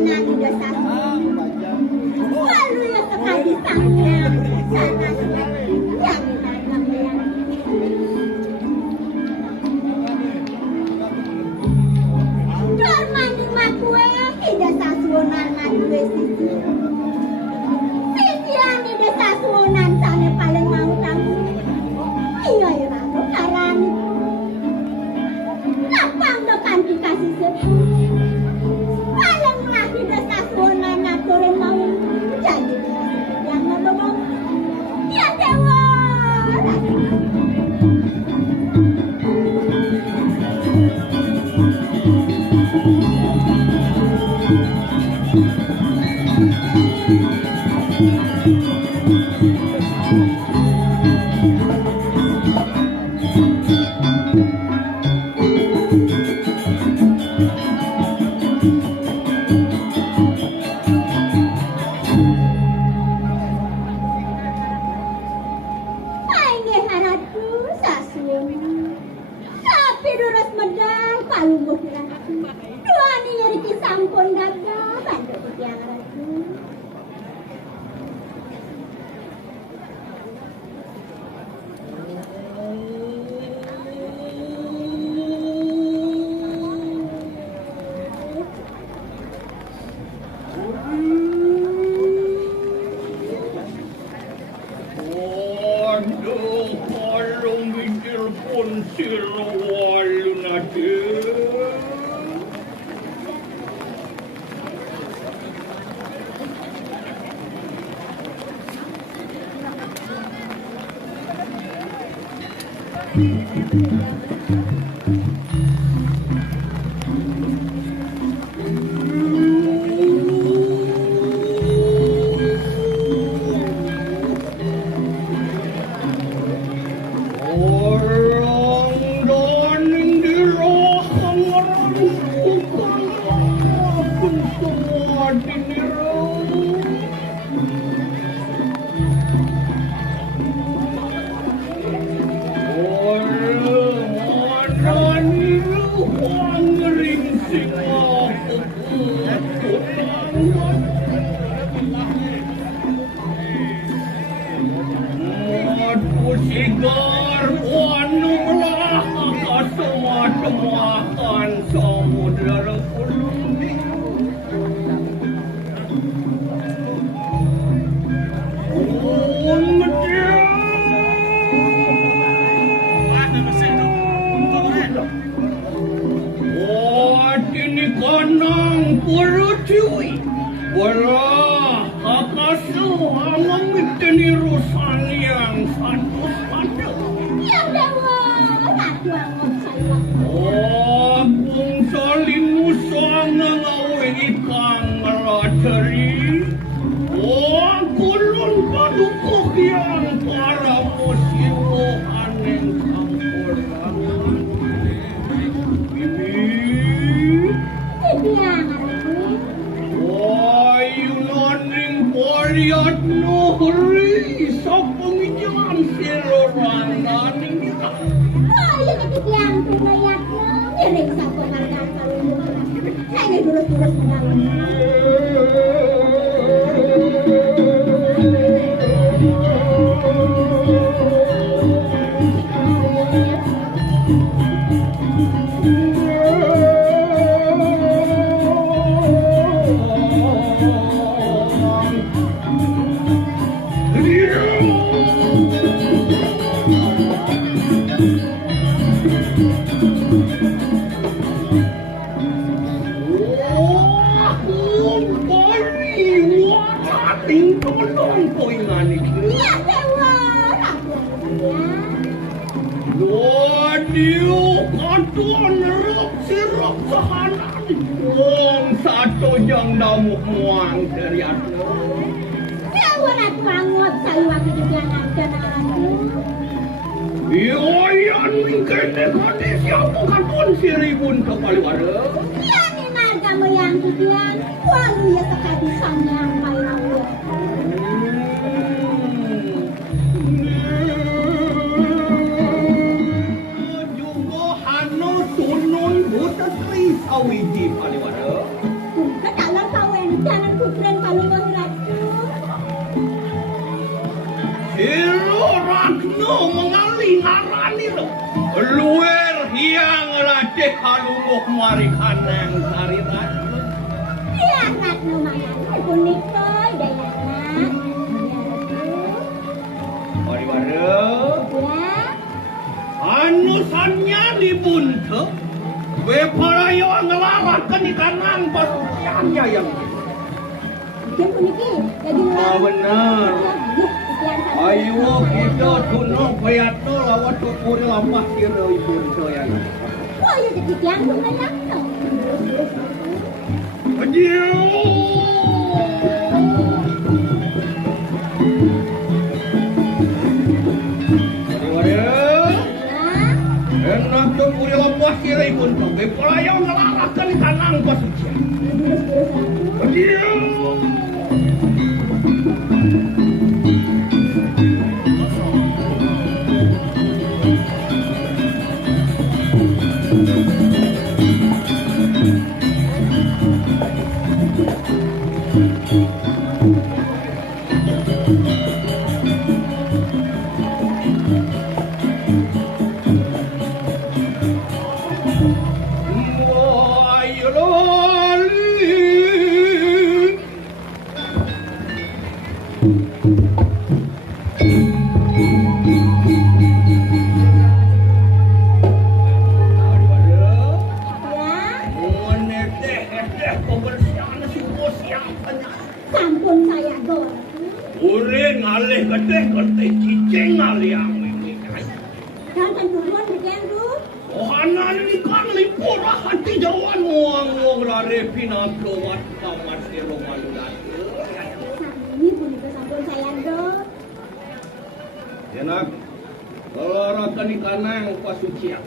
nani dosa lalu ya sekali sangnya sana yang Dormani makue tidak sasuonan makue sisi sisiani de sasuonan sana paling mau tamu iya ya aku karan lapang depan dikasih sepu paling lagi de sasuonan aku mau jadi yang ngomong ya dewa Sunun Buta Sri Sawiji Paliwada. Kalau tahu deh kalungguh mari kanang saritan. Diangkat lumayan kunik toy dayana. Mari Ya. anusannya dibunte. We parayo ngelarakan ikanang pasukan yang. Kan kuniki lagi Ah benar. Ayo kita tunong payato lawat tukuri lamah kira ibun saya. Wah ya jadi tiang tuh banyak tuh. Enak tuh kuri lamah kira ibun tuh. Pelayan ngelarakan ikanang pasukan. Sampun saya gor. Urin alih gedeh kerti cicing alih yang ini. Jangan duluan bikin tuh. Ohanan ini kan lipur hati jawan muang-muang rare pinato wat tamat siro maludan. Ini pun itu sampun saya gor. Enak. Kelarakan ikanang pasucian.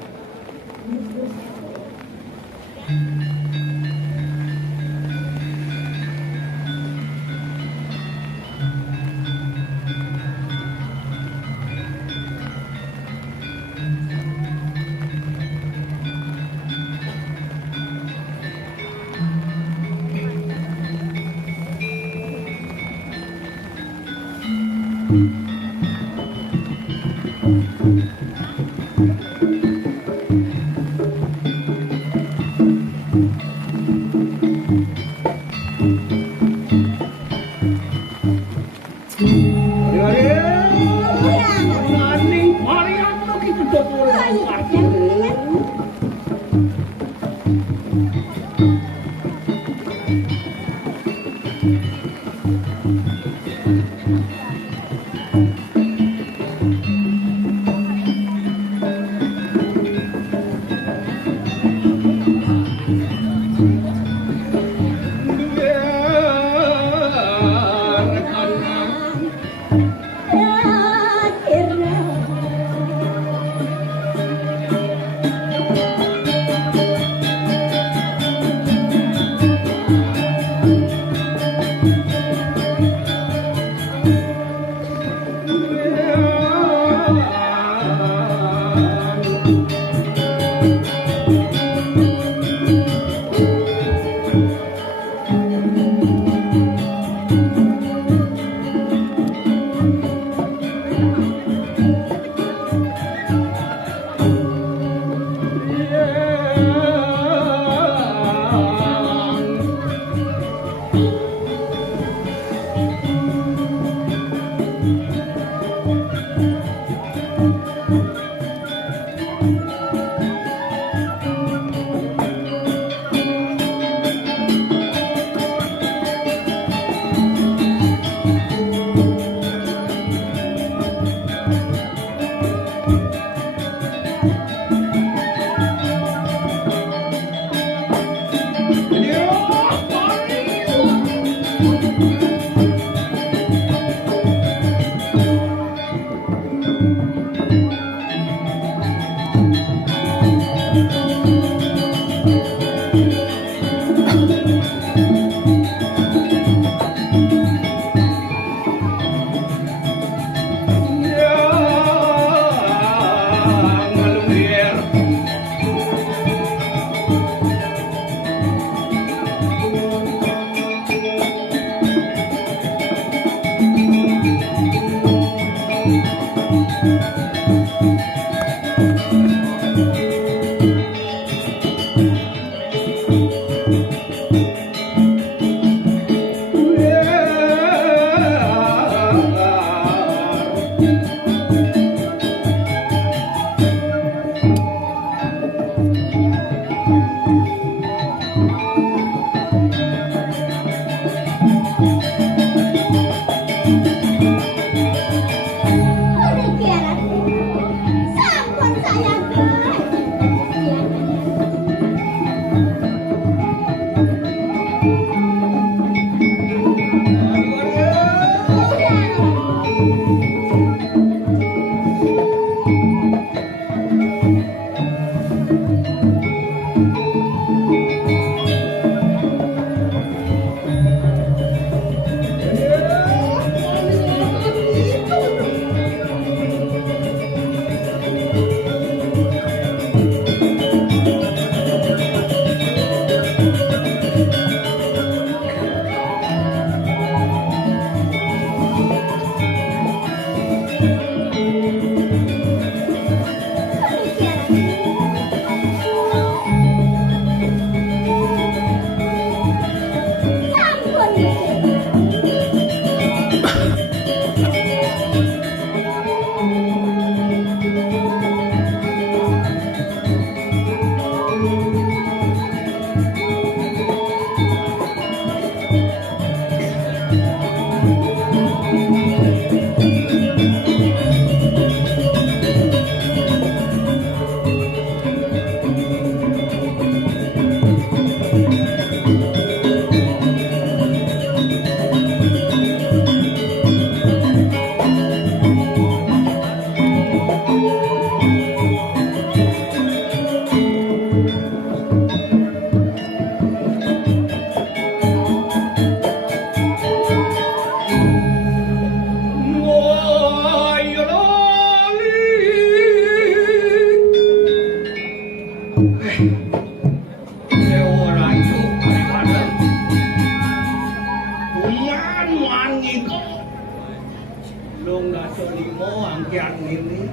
Kang ini.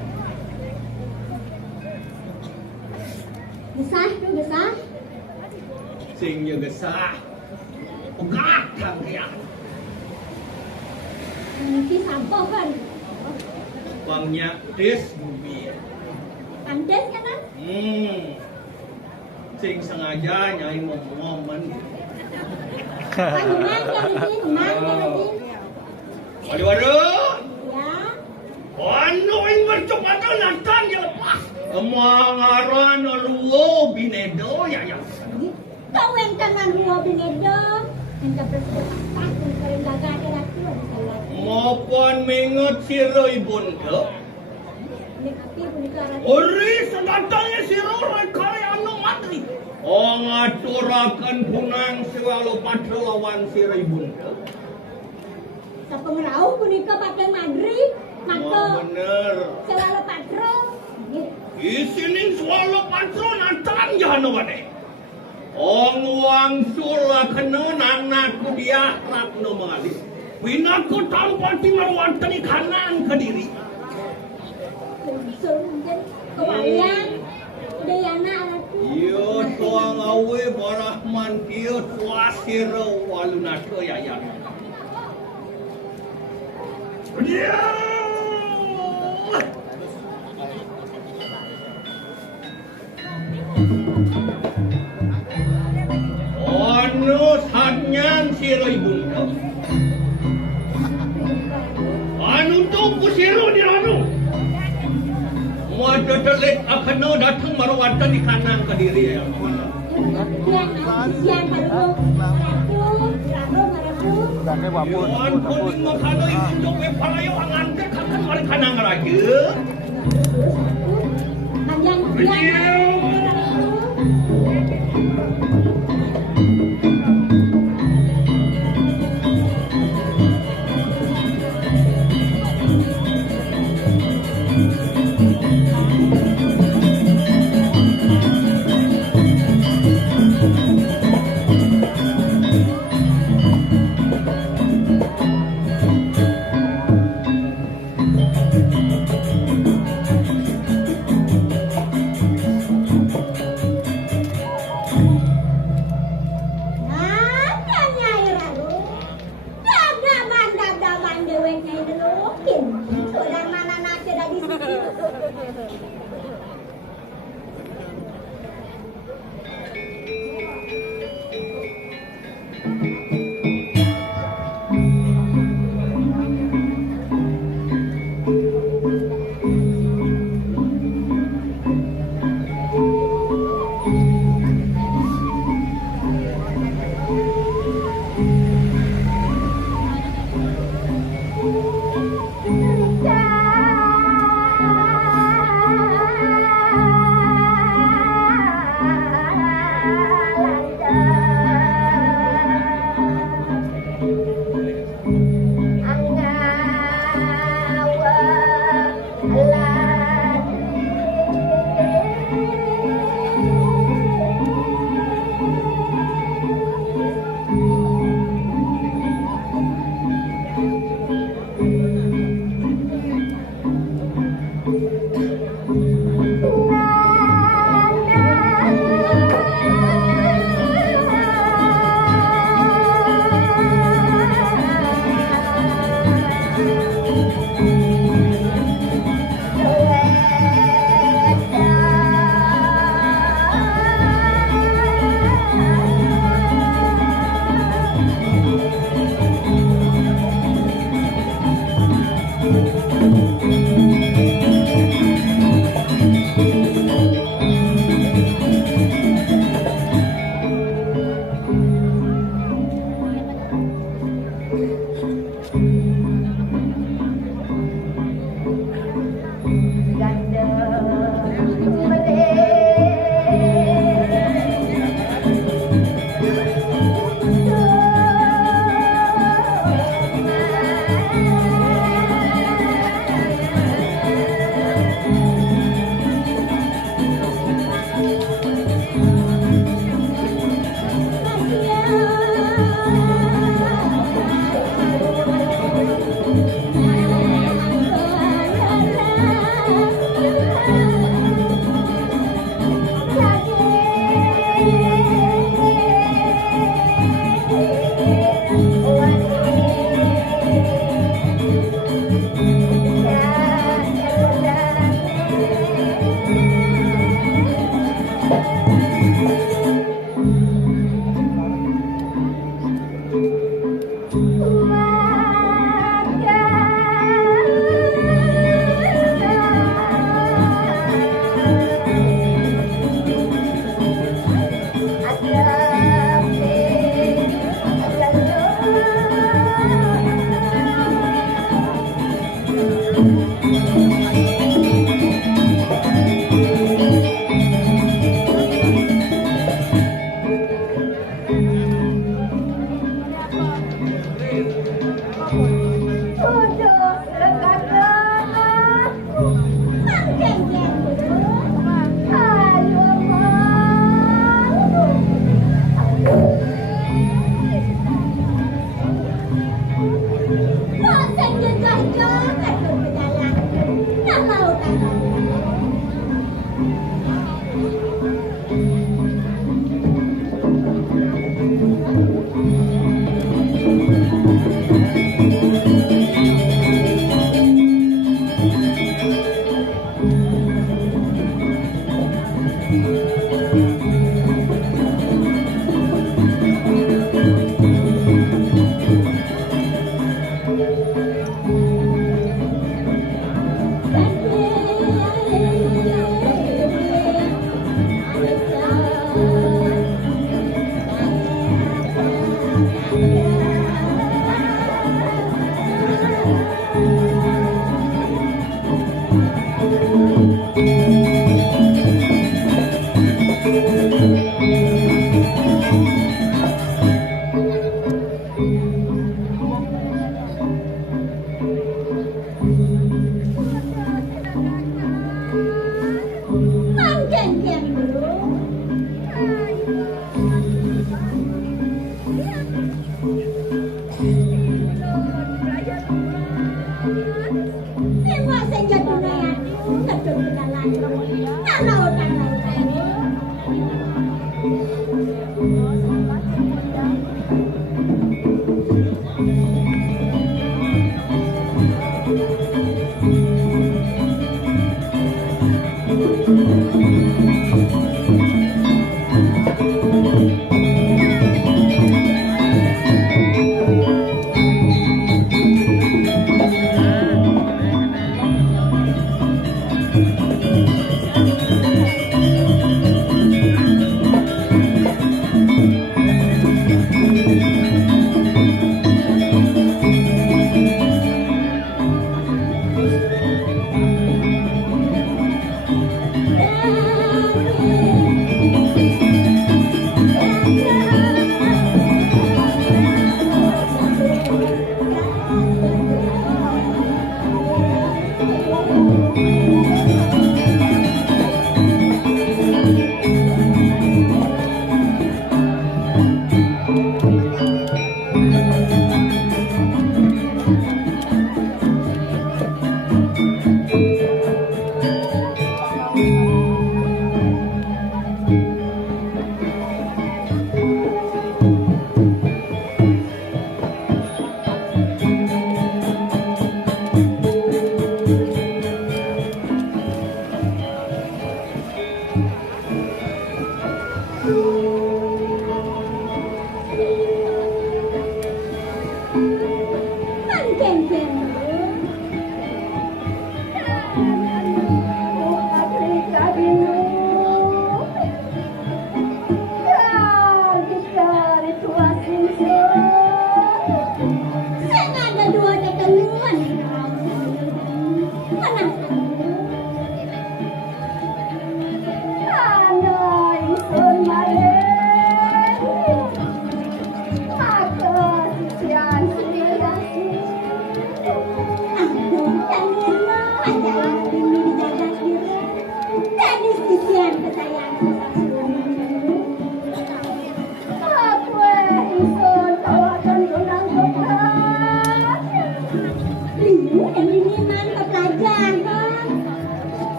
Gesah tuh gesah. Sing nya gesah. Ugat Kang ya. Nanti sampah kan. Bangnya des bumi. Pantes kan? Sing sengaja nyai momen. Panjenengan jadi. Waduh. Ya. Anu ing bercepatan natan ya lepas. Kemangaran luo binedo ya. Kau yang tangan luar binedo. Entah bersepakat untuk lembaga laki ada salah. Maupun mengut siro ibun ke. Ini api punika arah. Ori sedatangnya siro rekaya anu matri. Ngaturakan punang sewalo patra lawan siro ibun ke. Sa pengrauh punika pakai madri. Maka Bener. selalu patro. Isining swalo patra natan jahana wade. Wang sula kena nanaku dia rakno mengalis. Winaku tampati marwantani kanan ke diri. Sungguh kembalian. Dayana anakku. Iyo tuang awe barahman kiyo tuasiro walunaka yaya. Dia. Anu sanyan siro ibunda. Anu tuku siro di anu. Muat tetelik akan datang marwatan di kanan ke diri ya. Siang baru. Ratu. Yon kuning makano ibundok we palayo ang angkat akan mari kanang raja. Panjang.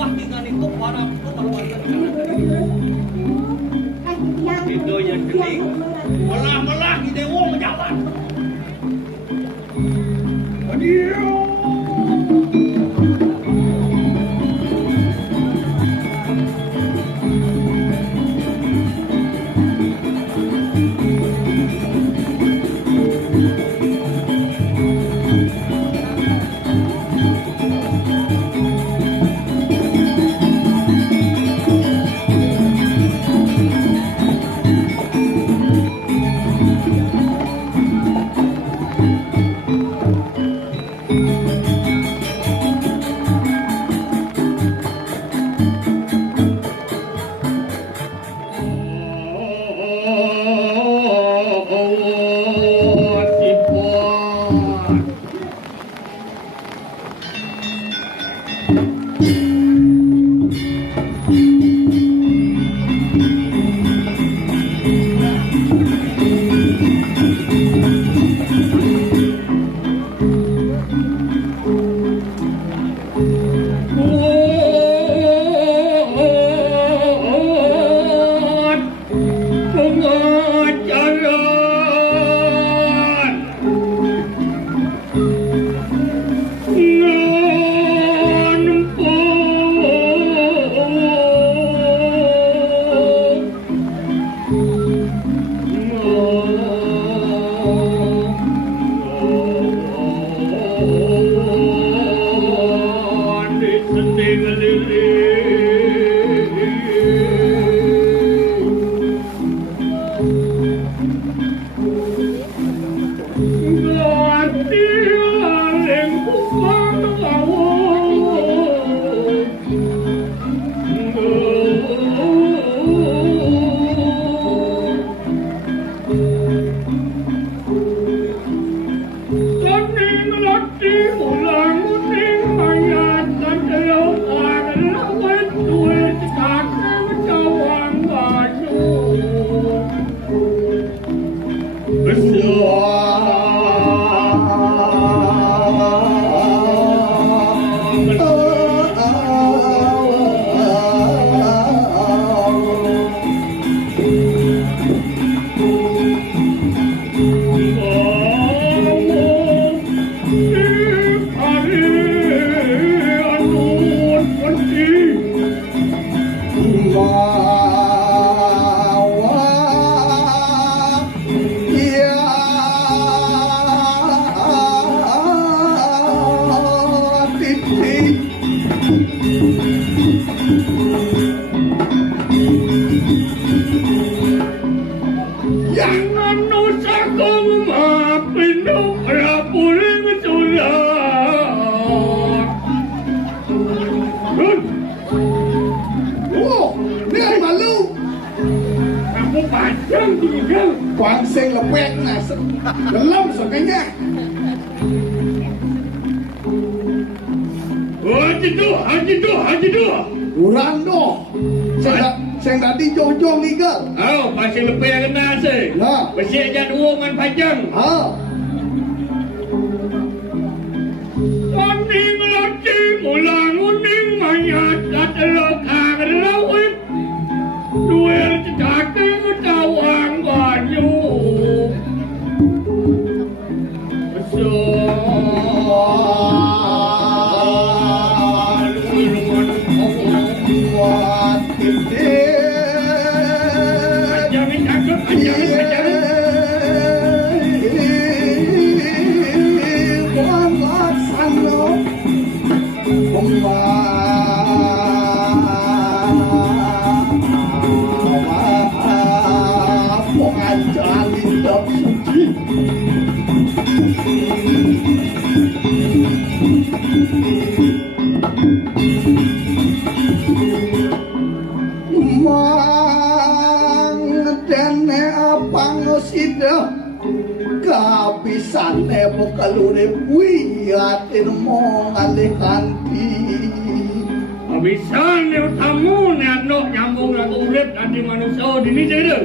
wah dengan itu para itu kalau ada Yang itu yang kening melah di dewa menjalan aduh Quang sinh là quen là lâm rồi cái nhá. Haji dua. Kurang doh. Saya nggak dijojong nih ke. Oh, masih lebih yang kena sih. Nah. Masih aja dua man panjang. Kuning lati mulang uning mayat dat lokang rawit. Duel kaki ketawang banyu. Kapisane mo kalune buyatin mo ngalikanti. Kapisane utamu ne anak nyambung lagu urip nanti manusia di ni je.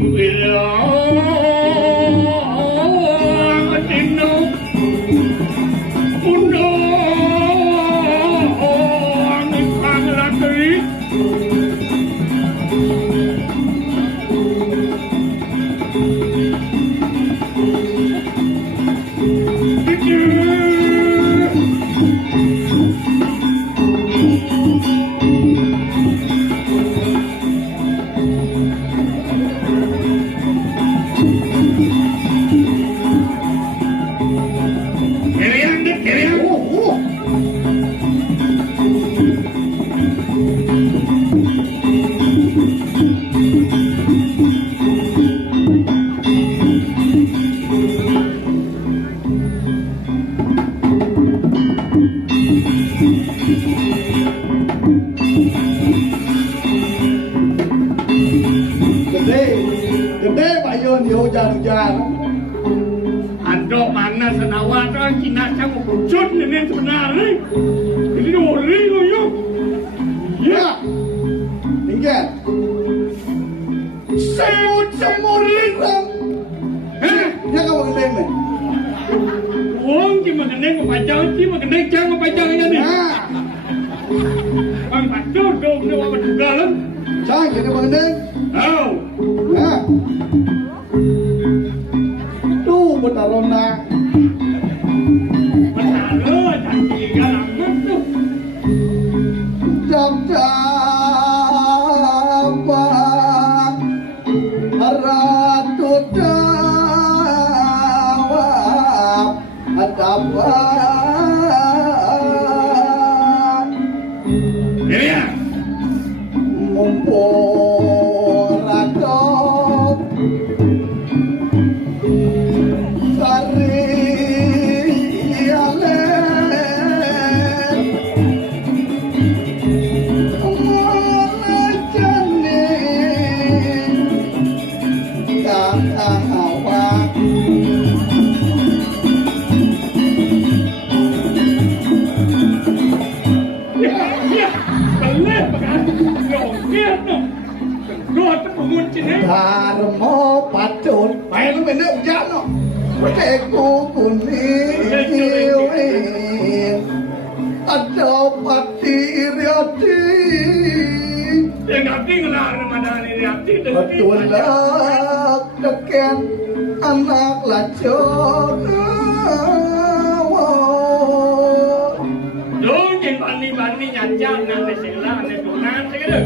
Bila tino undo hujan. Ando mana senawat orang Cina sama kucut ini sebenarnya. Ini ori yuk. Ya. Tinggal. Semut lingkung. Ya kamu gendeng nih. Uang cuma gendeng ngepajang, cuma gendeng jangan ngepajang aja nih. Nah. Bang pacul dong ni apa juga lah. Cang, jadi bang gendeng. Oh. Nah. Tuh betarona. Betalo janji galamat tuh. Jam-jaman Ratu jawab hadapan Iya. mumpung ratu sari alen mulajane kakang awak Ya, ya. Boleh pakai. Ngomong no. Kedot pengun cini. Dharma patut bae lu mene ujan no teku kuning ada pati riati Ya ngerti ngelar mana ni reaksi betul lah deken anak lacur Dong yang bani nyajak nanti silang nanti tunan segala.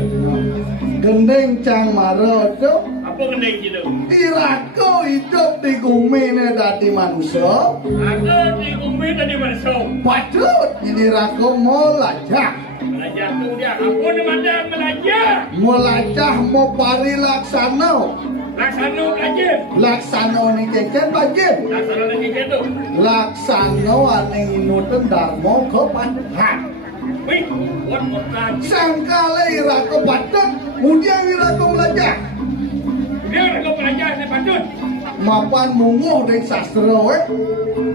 gendeng cang marodo Apa kena gitu? irako hidup di bumi ne dadi manusia Aku di bumi tadi masuk. patut jadi rako molajah Belajar tu dia. Aku ni mana belajar. molajah mau pari laksana Laksana belajar. laksana ni keken bagian Laksana lagi gitu. laksana ane inutan dharma kepadhan Wih, buat makan. sangkala irako patut kemudian irako melajah Dia nak kau belajar ni patut. mapan munguh dari sastra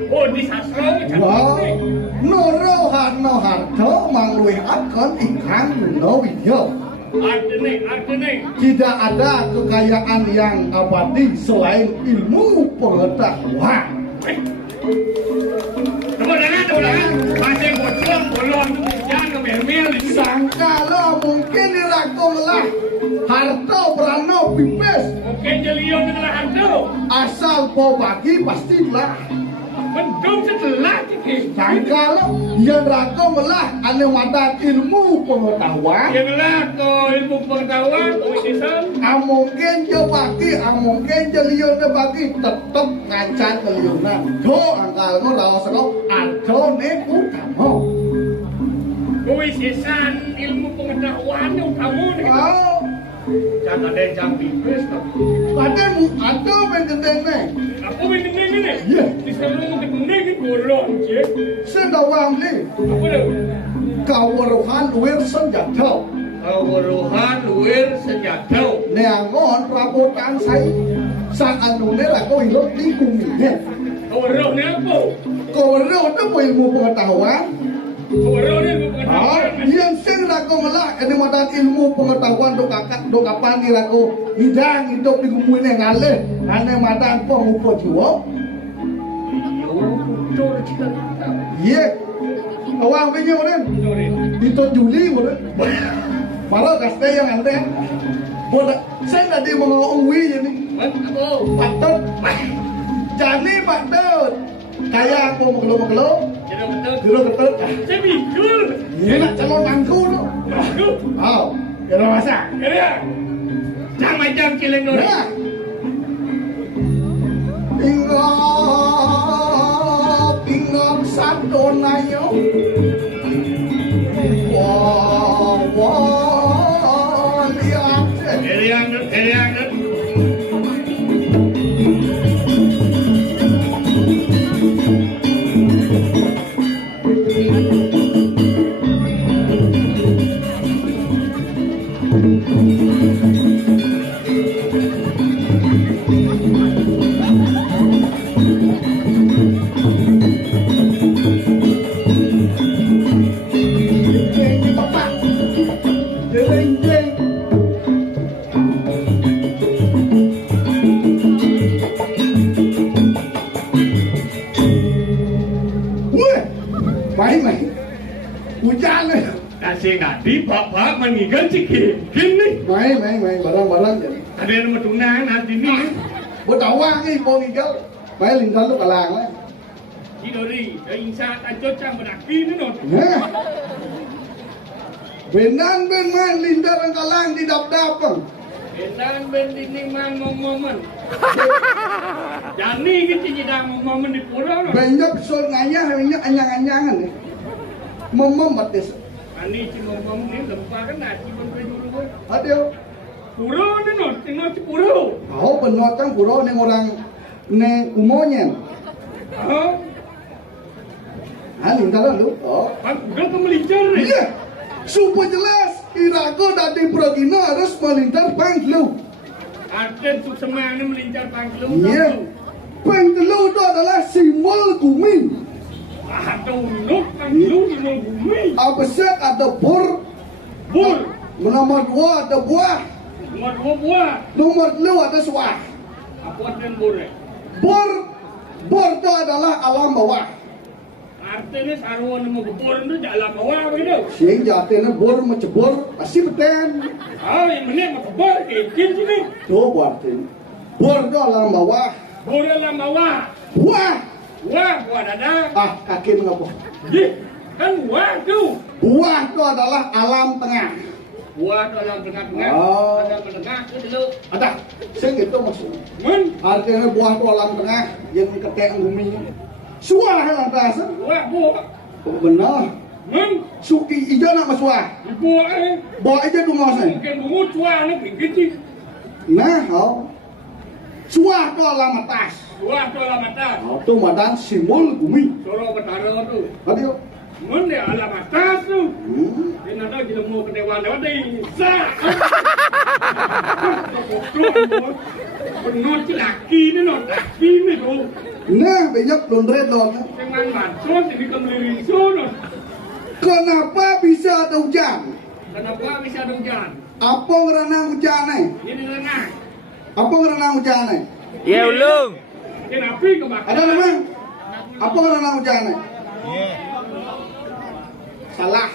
Oh di sastra ni wah cantik. noro harno harto mangluih akan ikan guna video Arti ni. tidak ada kekayaan yang abadi selain ilmu pengetahuan Tepuk tangan. Masih bocor, bolong, jangan kemel-mel. sangkala mungkin irakolah harta berano pipes Mungkin jeliau dengan hantu. asal po bagi pastilah Mendung setelah sikit. sangkala yang rakolah ane wadah ilmu pengetahuan Yang lah kau ilmu pengetahuan, kau isisam. amungkin jo bagi amungkin jelione bagi tetep ngacan keliunan do angkal ko lawas ko ato ne utama Kau isisan ilmu pengetahuan yang kamu ni. oh Jangan ada yang bibis tau. padahal mu ato mengendeng ne Aku ini ni. Ya. Di sebelum kita ni golong je. sedawang ni Apa tu? kawaruhan luar senjata Kewuruhan luar senjata. neangon rapotan saya sang anu ne lah kau hidup di bumi ne Kewuruh ni apa? kawaruh tu ilmu pengetahuan Kewuruh ni ilmu pengetahuan. yang sing rako melak ini madan ilmu pengetahuan do kakak do kapan ni rako hidang hidup di bumi ne ngalih ane madan pengupo jiwa Betul kita tak. ye awang punya orang Betul ni. itu Juli orang malah kasih yang ada bodoh saya tadi mengawang jadi Apa? patut jadi patut kayak aku mengelo Jadi betul. dulu ketut Saya mikir. ini nak calon mangku tu Aku. oh kena masak Kaya. Jangan macam kileng nori. nah tinggal satu nayo wah lihat Keriang. bapak. Jeng. Wih, main. Hujan nih. Kasih tadi bapak meninggal cikin nih. Main, barang-barang jadi. Ada yang mau tunang nanti nih. Berdawang nih, mau ninggal. Main lintas lu kalang lah. Dori, insya Allah cang berapi nih non. Benan ben main lintas dan kalang di dap-dapang. Benan ben ini man momen. Jani gitu jadi momen di pura non. Banyak sol nganyah, banyak anyang-anyangan nih. Mememat deh. Ani cuma momen ini lempa kan nasi pun dulu. Aduh. Pura nih non, tengok si pura. Kau penotang pura neng orang neng umonya. Oh, Lintas lu. Oh. kan udah kemelincar nih. Iya. Super jelas. Irago dari Progino harus melintas Panglu. Arten suk semang ini melincar pangkelu. Iya. Panglu itu adalah simbol bumi. Aduh, nuk pangkelu di bumi. Abeset ada bor. Bur, Nomor 2 ada buah. nomor buah. Nomor 2 ada suah. Apa dan bur? Bor itu adalah alam bawah. Artinya sarwa nemu bur itu jalan bawah begitu. Sing jatene bor mencebur pasti beten. Ah, yang mana mau bur kecil sini. Tuh buatin. Bor itu alam bawah. Bur dalam bawah. Buah. Buah dadang. Kaki mengapa? Ih, kan buah tuh. Buah itu adalah alam tengah. Buah dalam tengah-tengah. Oh. Dalam tengah itu dulu. Ada. Sing itu maksudnya. Men, Artinya buah itu alam tengah yang ketek bumi. Suah yang atas. buah. Oh, benar. Men, Suki ijo nak masuah. buah Bawa aja tuh ngosnya. mungkin bungu buah nih gitu. Nah, suah itu alam atas. Buah tuh alam atas. Itu madan simbol bumi. Soro betara tuh. Aduh. Men dia alam atas tuh. Dia nada kita mau ke dewan deh. Sah. Penot laki ni not laki ni tu. Nah, banyak dondret dong. Dengan bansos ini kemeliring sono. Kenapa bisa ada hujan? Kenapa bisa ada hujan? Apa ngerana hujannya? Ini lengang. Apa ngerana hujannya? Ya ulung. Kenapa kebakaran? Ada memang? Apa ngerana hujannya? Salah.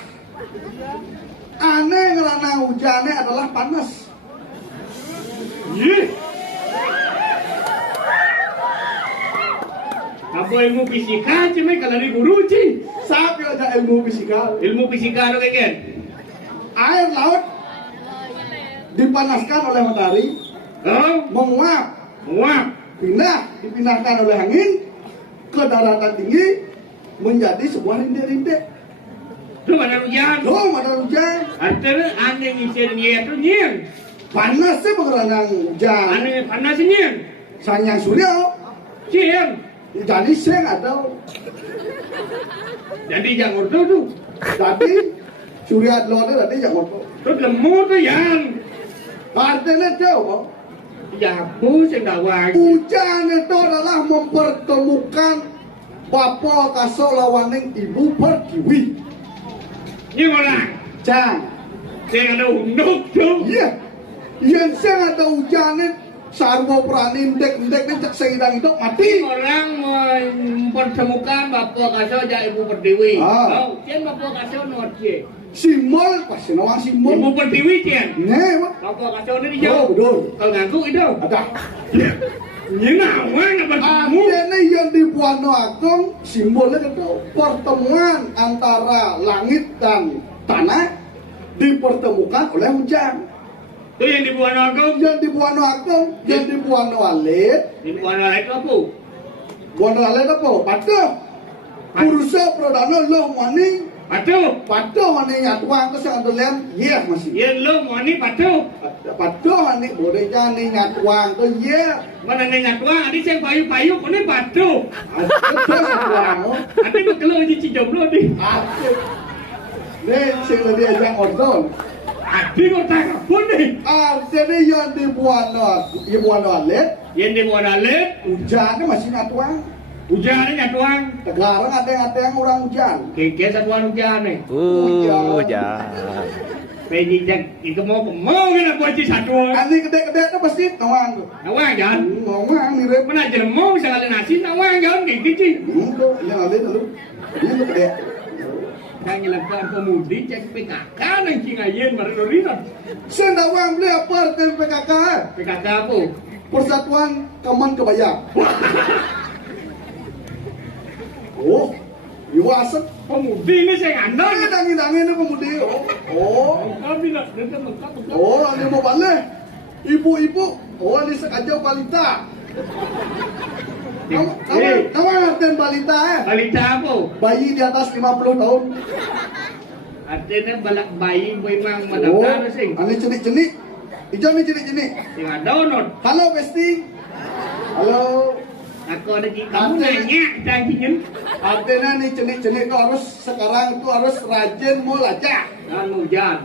Aneh ngerana hujannya adalah panas. Ih. Apa ilmu fisika cuma kalau di guru sih. Sapi aja ilmu fisika. Ilmu fisika lo kan? Air laut dipanaskan oleh matahari, Oh, menguap, muak. dipindahkan oleh angin ke daratan tinggi menjadi sebuah rintik-rintik. Tu mana hujan? Loh, ada hujan. Artinya aneh ngisi dia tu nyian. Panas sih pengerangan hujan. Aneh panas nyian. Sanyang surya. Siang. Jadi seng atau Jadi jangan urdu tu. jadi surya dulu tadi jangan apa. Tu lemu tu yang. Artinya tahu kok. Ya bu sing dawai. Hujan itu adalah mempertemukan Bapak kaso lawaning Ibu Pertiwi. Ni orang. Cang. Sing ada unduk tu. Iya. Yang seng ada hujannya sarwa prani ndek-ndek ni cek seirang itu mati. Orang mempertemukan Bapak Kaso dan Ibu Pertiwi. Ah. Oh, cian Bapak Kaso not cie. Simbol pasti nawang simbol. Ibu Pertiwi cian. Nih, Pak. Bapak Kaso ni Oh, dijauh. betul. Kalau ngaku itu. Ada. Ni nawang apa kamu? Artinya yang di Buana Agung simbolnya itu pertemuan antara langit dan tanah dipertemukan oleh hujan. Tu yang di Buana Agung. Yang di Buana Agung, yang di Buana Alit, Di Buana itu apa? Buana Alit apa? Patuh. Purusa pradana loh mani, Patuh. patuh mani nyatuang ke sang lem, iya masih. Ya lo mau ni patuh. Patuh mani boleh jadi nyatuang ke iya. Mana nengah tua, adi saya payu-payu, kau ni patuh. Betul nyatuang. Adi bekel uji cijomblo ni. Asik. Nih, sing lebih ajang ordon. Adi kau tak apa ni? Artinya yang di Buana Alit, Yang di Buana Alit, hujannya masih nyatuang. Hujan ini tuang. Sekarang ada yang orang hujan. Keke satuan hujan nih. Hujan. Pejijak itu mau kan aku aja satu. Ani gede-gede itu pasti nawang. Nawang jangan. Nawang mirip. Mana aja mau sekali nasi nawang jangan gitu sih. Itu yang ada dulu. Ini gede. Yang ngelakukan pemudi cek PKK nanti ngayen marino. Senawang beli apa arti PKK? PKK apa? Persatuan Kaman Kebaya. Oh, iwasep. Pemudi ini saya ngandang. Dangin-dangin itu pemudi. Oh. Kami nak dengar lengkap. Oh, ini mau balik. Ibu-ibu. Oh, ini sekajau balita. Kamu ngertiin balita Balita apa? Bayi di atas 50 tahun. Artinya balak bayi memang madang sing. Ini cenik-cenik. Ijo ni cenik-cenik. Sing ada not. Halo, Besti. Halo. Aku ada di kamu nanya janjiin. Artinya nih cenik-cenik itu harus sekarang itu harus rajin melacak. Dan hujan.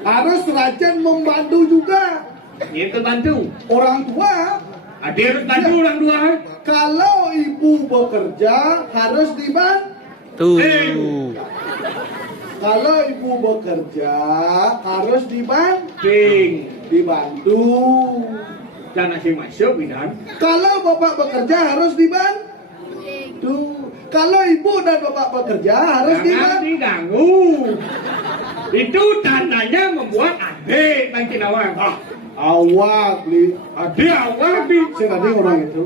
Harus rajin membantu juga. Itu bantu. Orang tua. Ada harus bantu orang tua. Kalau ibu bekerja harus dibantu. Kalau ibu bekerja harus dibantu. Jangan sih masuk bidan. Kalau bapak bekerja harus dibantu. Kalau ibu dan bapak bekerja harus Jangan diganggu. Itu tandanya membuat adik nanti nawang. Awak li. Adik awak di. Saya tadi orang itu.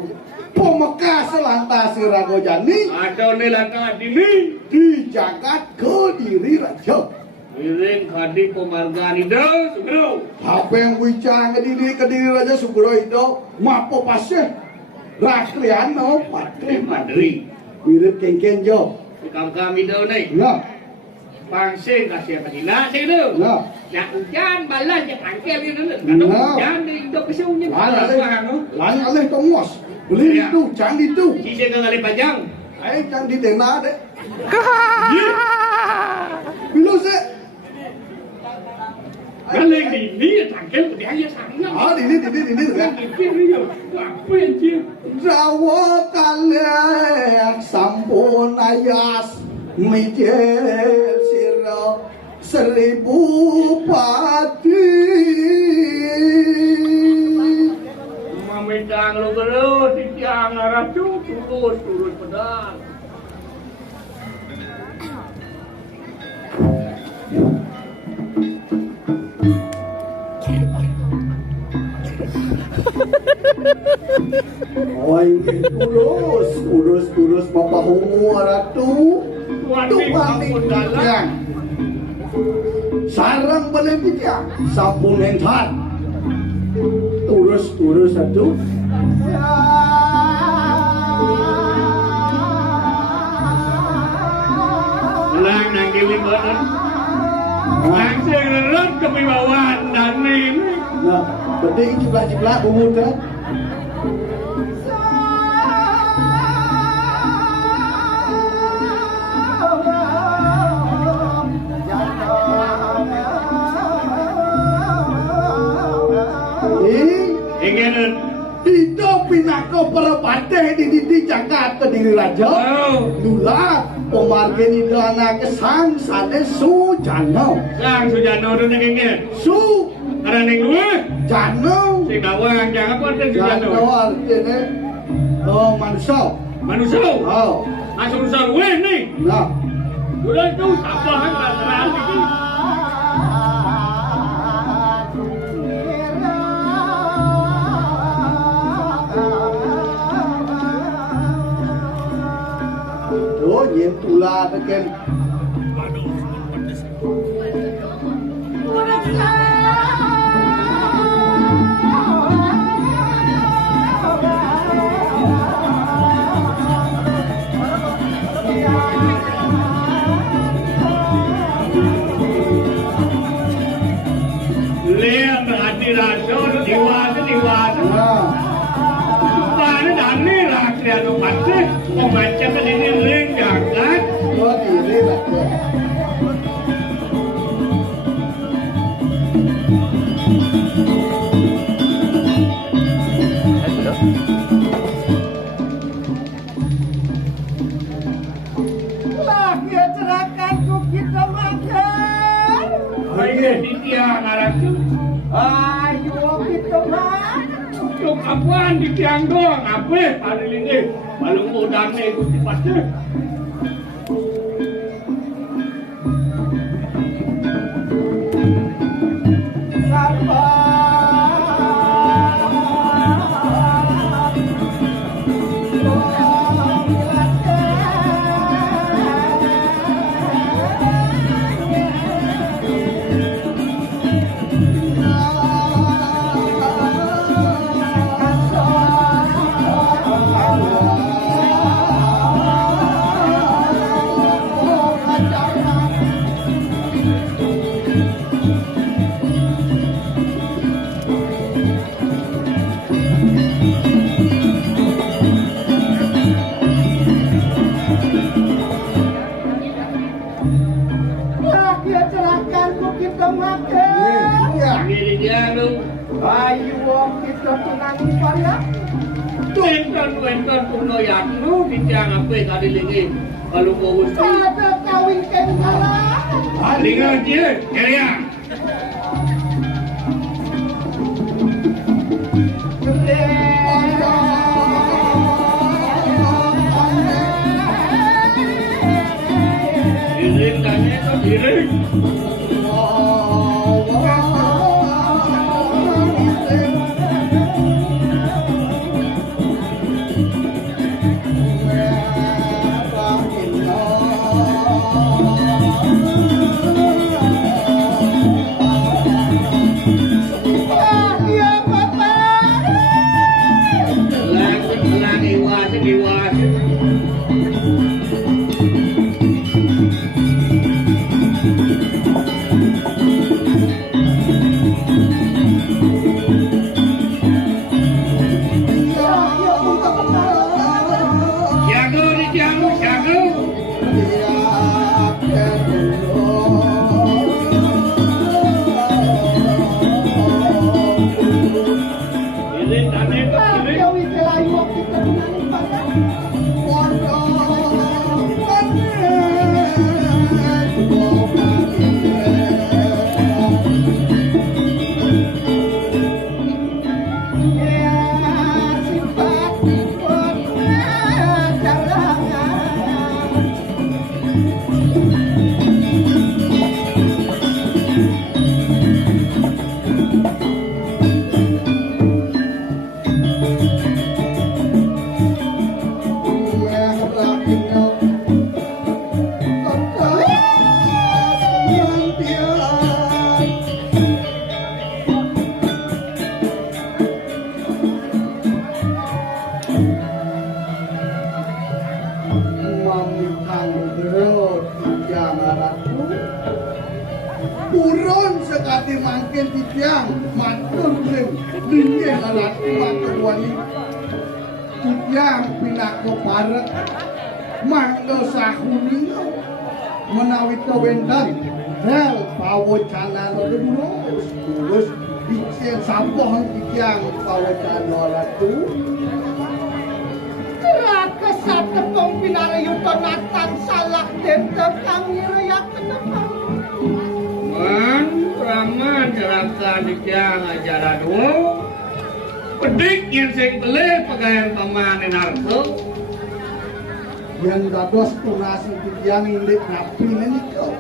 Pemeka selantas si Ragojani Ada nelaka dini. di jagat Kediri Raja. Miring kadi pemargaan itu Sugro. Apa yang wicang Kediri Raja Sugro itu mapo paseh Rakriano Patri Madri. mirip kengken jo. Tukang kami dah ni. Nah, Pangse kasih apa sila sih tu. nah. Nak hujan balas je pangkel ni tu. Kalau hujan dia hidup kesunya. Lain alih tongos. Beli Ya. itu, jangan itu. Sisi ke kali panjang. Jangan di tenda deh. Bilo sih. Kali ini pangkel dia ya sangat. Ah, ini kan. Apa yang dia? Jawa kalih sampun ayas mikir sira 1000 pati. Mamedang lo gelo tiang ratu turun pedang. Oi, urus papahumu ratu. Waning Yang sarang boleh bijak, sampun entar. Urus satu. Lang nang giling badan. Langsung lerut kewibawaan dan ini. Nah, penting ciplak bumbu kan. Ingin Itu pinako perpateh di Jakarta Kediri Raja. Lula pemargen itu anak kesang sade Sujano. Lang Sujano tu nak ingin. Su Ada neng dua. Jano. Si bawang jangan apa ada Sujano. Jano artinya manusia. Manusia. Oh, Masuk manusia dua ni. nah. Sudah tu tak faham pasal ini. Oh, yen tula teken. Lihat berhati rasa diwasa. Nah, Mana dah ni lah kerana pasti membaca ke sini ring jangan. oh diri lah. Ayo ditiang aratu. Ayo gitu mah. Tuk apaan ditiang doang? Apa? Parilinge. Balung udane Gusti Pasir. Dia celahkan bukit makan. Iya. Ini dia lu. Ayo kita tunangi pada. Tuenton kuno yaknu ditiang apa parilinge. Balung Gusti. Ada kawin kengkala. Palingan dia. Kaya. Iring tanya itu iring. Lang iwas iwas. Jago ditiang jago. Iring tanya itu iring. Urun sekali mangkin titiang matur lim dingin alati matur wani titiang pinako parek mangkel sahuni menawi kawendan hel pawocana terus dicen sampoh titiang pawocana ratu Raka sate pong pinarayong panatan salak dentang kami rayak kenapa. Man, raman celaka ditiang ajaran wo. Pedik yang sing beli pegawai pemanen harto. yang dados tunasi titiang indik napi niko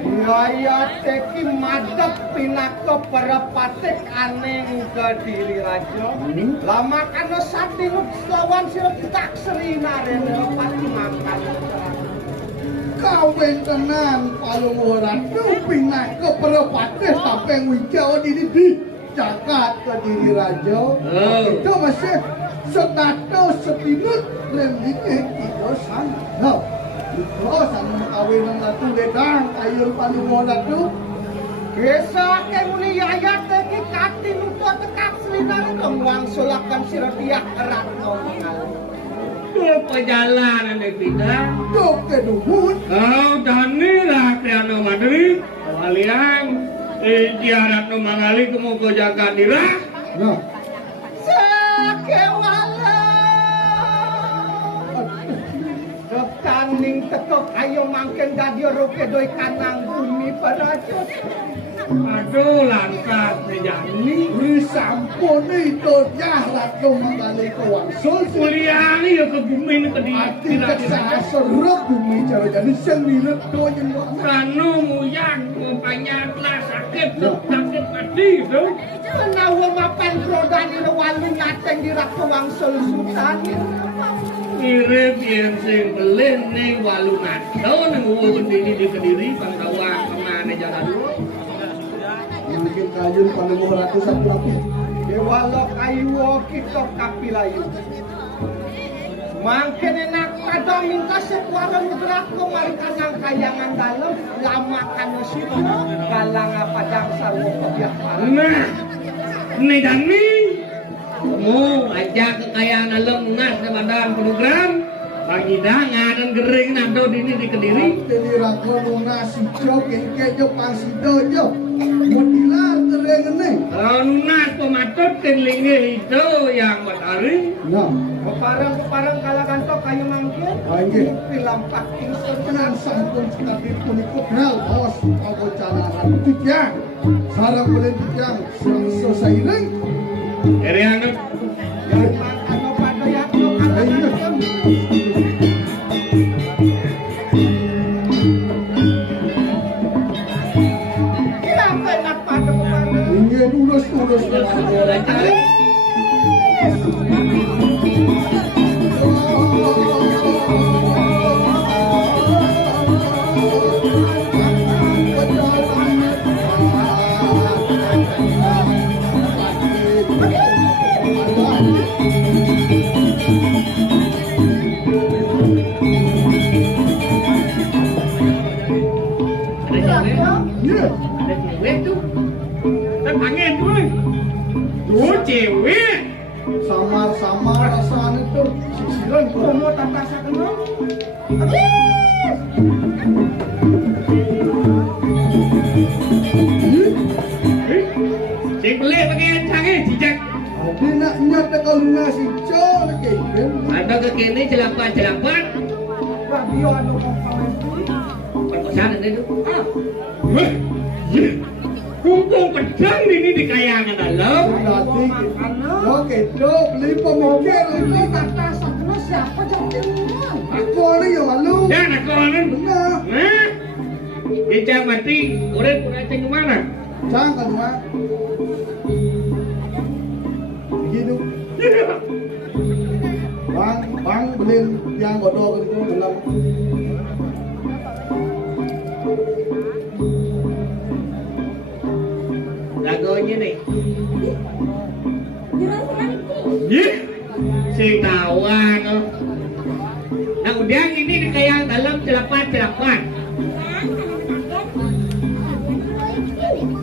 Yaya teki madep pinako perepatik aneng ke diri raja. Lama kana satinuk lawan sirep tak serina rene pati makan. kawin tenan palung ratu pinako perepatih sampai wijau di jagat ke diri raja itu masih setato setinut lemike itu sana Iko sama kawin ng ratu ledang kayo palung ratu Desa ke muni yaya teki katinuk tekak serina rene wangsulakan sirep diak erat ngomongan. Tuh perjalanan ini tidak. tuh kedubut Kau tani lah kaya madri. Kalian tiarat no mangali kemu ko jaga dirah. nah Sakewala Kekaning teko kayo mangken dadi roke doi kanang bumi wangi parajut. Aduh lantas Jani Risampun itu jahat dong mengalih ke wangsul. kuliah ya ke bumi tadi Ati kesah serap bumi cara jadi sendiri tuh yang kanu muyang umpanya telah sakit mati itu Menawa mapan prodani walung nyateng dirak ke wangsul sultan. mirip yang sing belin ning Walunado nang Kediri di Kediri Bangkawan kemana jalan dulu mungkin kayun pada mau ratusan lapis. Walau kayu kita kapilayu. Mangken enak pada minta sekuaran mudraku mari kanang kayangan dalam lama kanu situ kalang padang sarwo kebiak nah ini Dani kamu ajak kekayaan alam lunas ke badan program bagi dan gering nado ini di Kediri Jadi ragu lunas hijau kejo pangsido jo. Mutilar tereng nih. kalau lunas pematut kenlinge itu yang matahari Nah, keparang kalangan tok kayu mangkin Mangkin. pilampak tenang sampun sekali pun ikut hal bos aku canahan tiang. Sarang boleh tiang selesai ring. dari anak anu pada yakno kalangan siapa enak pada keparang Ingin ulus-ulus cari Ya, ada cewek tuh kan angin tuh tuh cewek samar-samar rasaan itu sisiran komo tak rasa kenal si beli pakai canggih cicak Adi nak nyata kalau lunas hijau lagi kan. ada ke kini celapan radio anu komponen perkosaan itu wah iya kumpul pedang ini di kayangan dalam Berarti oke do beli pemikir ini tak rasa kenal siapa jangan aku ada yang malu. dan aku kan Benar. nah cicak mati urip ceng kemana Jangan mah. Begitu. Bang beliin yang godok itu dalam. lagunya nih Jelas sekali. Ih, si kawan oh. Nah udah ini di kayak dalam celapan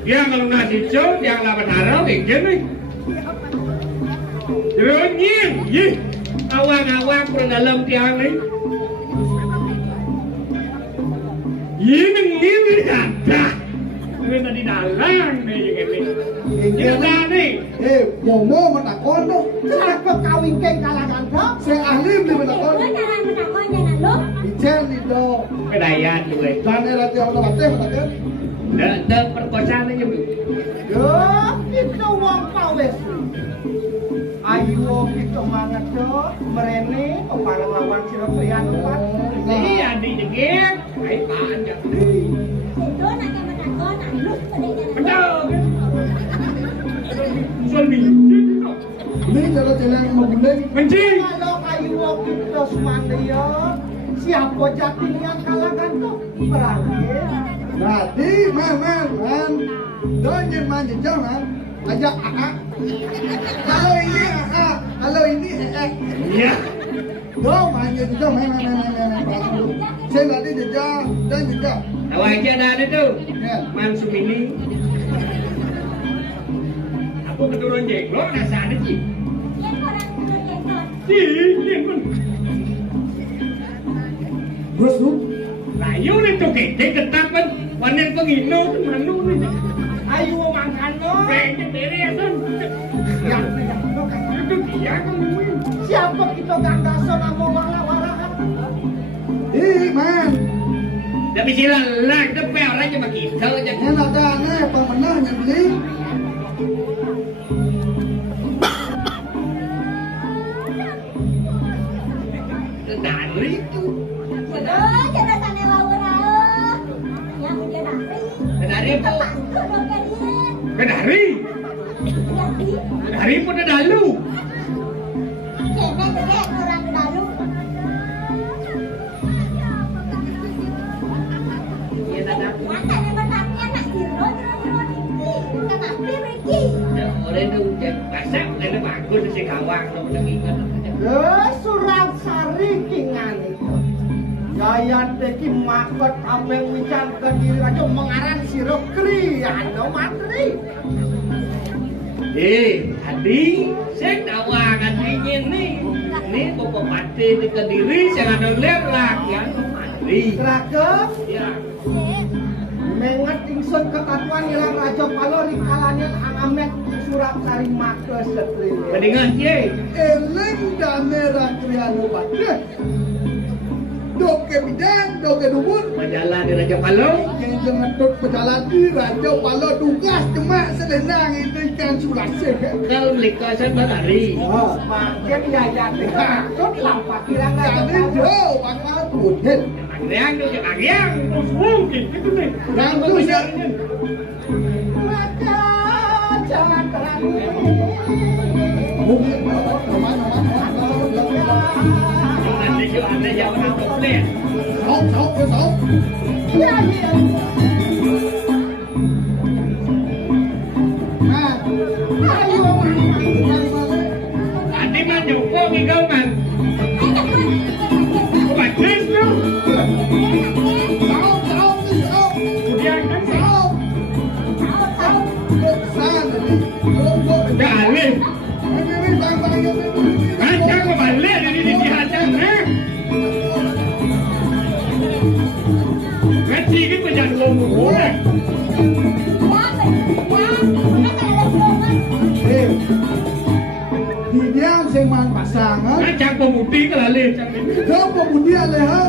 dia kalau nasi hijau yang lapan harau kayak nih Ronyin, ih, awang-awang kurang dalam tiang nih ini ada ini tadi dalam nih yang ini ini ada nih Momo metakon tuh. kenapa kawin keng kalangan tok Saya ahli beli metakon. Gue jangan menakon jangan lo. Ijen itu. kedayan gue Dan era tiap udah mati metakon. dan perkosaan aja bu yo kita wong pawes ayo kita mangat tok merene keparang lawan sira priyan kuat iya di jegek ayo panjang Itu nak yang menakon, nak lu pada jangan lo. betul musuh minggu Ini jalan-jalan yang mau beli. kencing kalau ayo kita semandaya siapa jati yang kalangan tok perang Jadi man. Donjen man jejak man. Ajak Kalau ini iya Do man jejak man. Saya tadi jejak dan jejak. tahu aja ada tuh Ya. man sumini aku keturun jenglot nasa ada sih Yang orang turun jenggot. iya pun Terus lu rayu nih tuh keke ketapan wanen pengino tuh manu nih ayo makan lo pengen diri ya kan yang itu dia kan ngomongin siapa kita ganggasan sama wara-warahan man. tapi sila lah itu pel aja sama kita Kedari. Kedari pun ada dalu. Iya tak. Oleh itu bahasa oleh bagus si kawang udah ingat. Surat sari kingan itu. Yayan teki makot apeng wican Kediri Rajo mengaran siro kriano matri. Tadi saya tawakan ini bapak mati di Kediri saya ada lihat lagi matri. Ragam Ya. mengat ingsun ketatuan ilang Raja Palo rikalanya angamet surat sari makot setri. Kedengar ye. Eleng dame rakriano patre. Doke bidang, doke dubur. Majalah di Raja Palo. Yang jangan tot pejalan di Raja Palo tugas cuma selenang itu ikan sulase. Kalau likasan berlari. Makin yayan tekut lampak ilang Raja Jadi Palo. jauh bakal tuhin. Agyang tu agyang. Mungkin itu nih. Yang tu ya. Maka jangan terlalu. Mungkin teman. Nanti juga ada yang komplit. Sok. Ya, ya. Nah, Ayo, Nanti mah joko ngigau man. Bagus tu. Sok. Kemudian kan Sok. Sana ni. dah alih. Ini bang. Kacang balik dari di hajang eh. Ngaji ke pejalan lombo dah. Di dia sing man pasangan. Kacang pemutih ke lalih cang ni. Kau pemudia leha.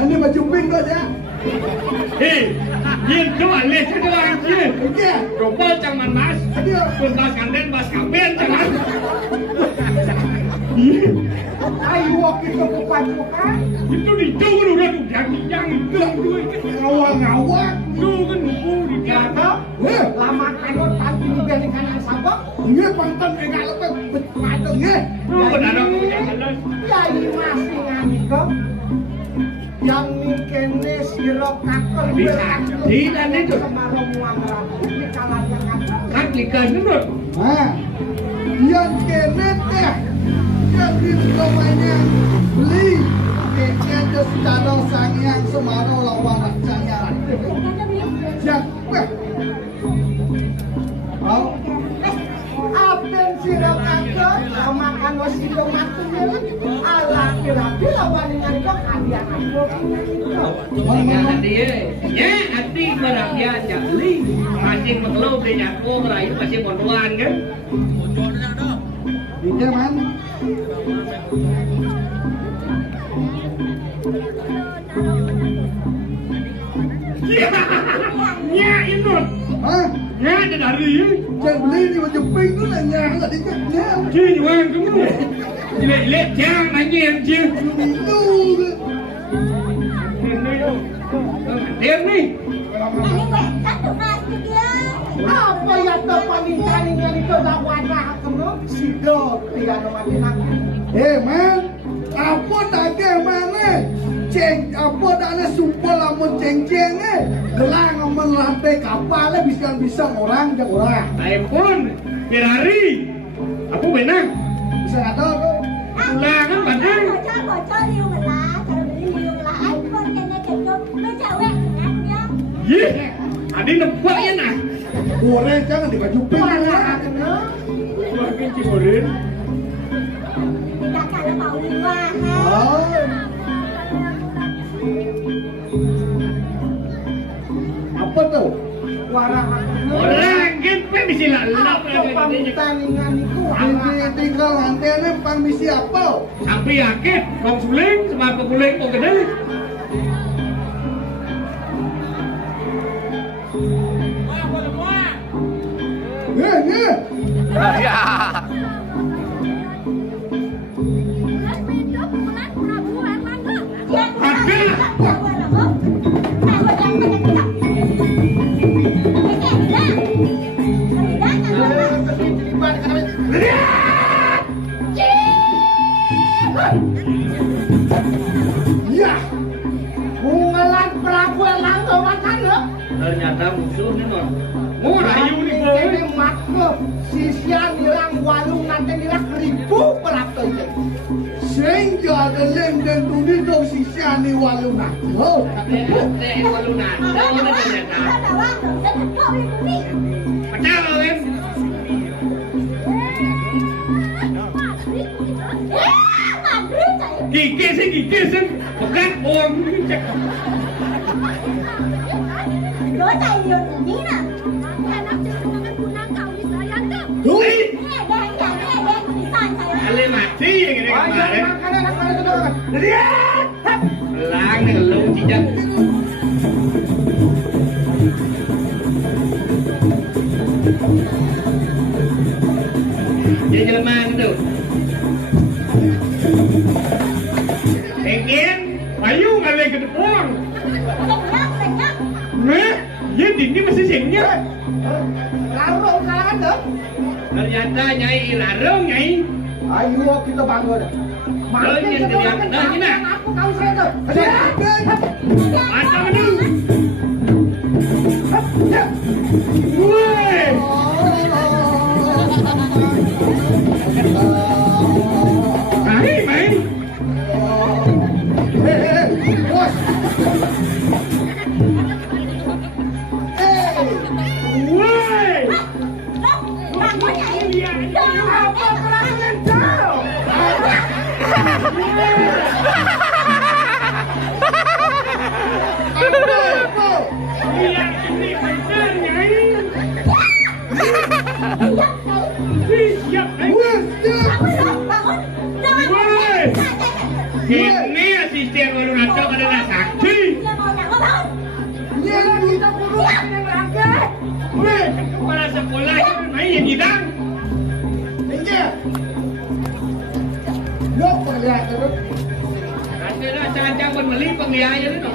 Ini baju pink tu ya. Yin tu alih tu orang je. Okey. Rupa cang man mas. Dia. Pun bas kanden bas kawin cang man. ayo kita bukan. Itu di jauh lu dah tu yang itu Ngawang. tu kan nunggu di Gagal. Lama kano tanti dibeli kanan sabak. Ini pantan enggak lepas betul ni. tu ada yang jelas. Ya ini masih nganikam. Yang mikene siro kakor Bisa. Tidak itu. Semarang muamalah di kalangan yang kakor. Kan likan menurut. Nah, yang kenet ya. Jadi semuanya beli. Kayaknya ada sedang sangyang Semarang lawan raksanya. Yang Apen siro kakor makan wasido matunya ala kira-kira lawan dengan kok kalian aku. Dengan hati ya hati berabia jali. Masih mengeluh di jago merayu masih mondoan kan. Dia man. Ya itu. Hah? Ya ada dari. Jangan beli ni baju pink tu lah nyah lah dia nyah. Cuy wang kamu. Lek jangan nanya yang cuy. Itu. Dia ni. Apa ya terpalintan yang itu lawan kamu sido tiga nomor Man, apa daging mana? Ceng, apa dah ada sumpah lamun ceng-ceng gelang aman lantai kapal bisa orang jak orang. Saya pun Ferrari. Aku benar. Bisa ada tu. Ulangan padahal. Ye, ada nampak ya nak. Goreng jangan di baju pink. Buat kunci goreng. Oh. Apa tu? Orang gitu bisa lalap Pemtandingan itu Tinggal antena pang misi apa? Sampai yakin, bang suling, semua kuling kok gede. Ni. Ada. Ternyata musuhnya non. Mau rayu nih boy. Ini makhluk sisian hilang walung nanti hilang 1000 peratus. Sehingga ada lenden dunia dong sisiani walungan. Oh, Teh walunan. Tahu ternyata. Pecah loh em. Gigi sih. Pekat bom. Đối tay nhiều là ní nè. đúng. Ale mati yang ini kemarin. Lang nih lu cicak. Dia jelmaan tuh. Engin, ayo ngale ke depan. Nah, ya tinggi masih sengnya. Larung kalangan deh. Ternyata nyai larung nyai. Ayo kita bangun. Makin yang teriak dah gina. Aku kau saya tuh. Mantap dulu. Woi. Main. Bos. Woi. Lihat ini bener nyai. Siap. Ini asisten baru nato adalah saksi. Weh, kepala sekolah itu main yang hidang. Lo perlihat terus. Rasanya cancang pun beli pengliaya itu.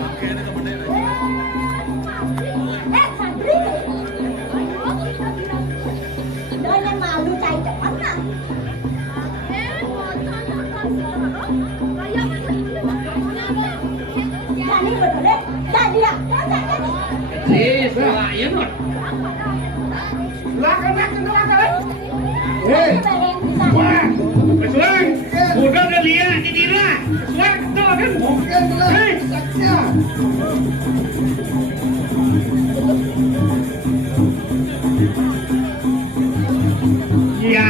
Salah ya not. Lakan. Hei, Wah, kesuang. Udah lihat di dira. Kesuang tuh kan. mungkin telah Hei. saksian. Iya.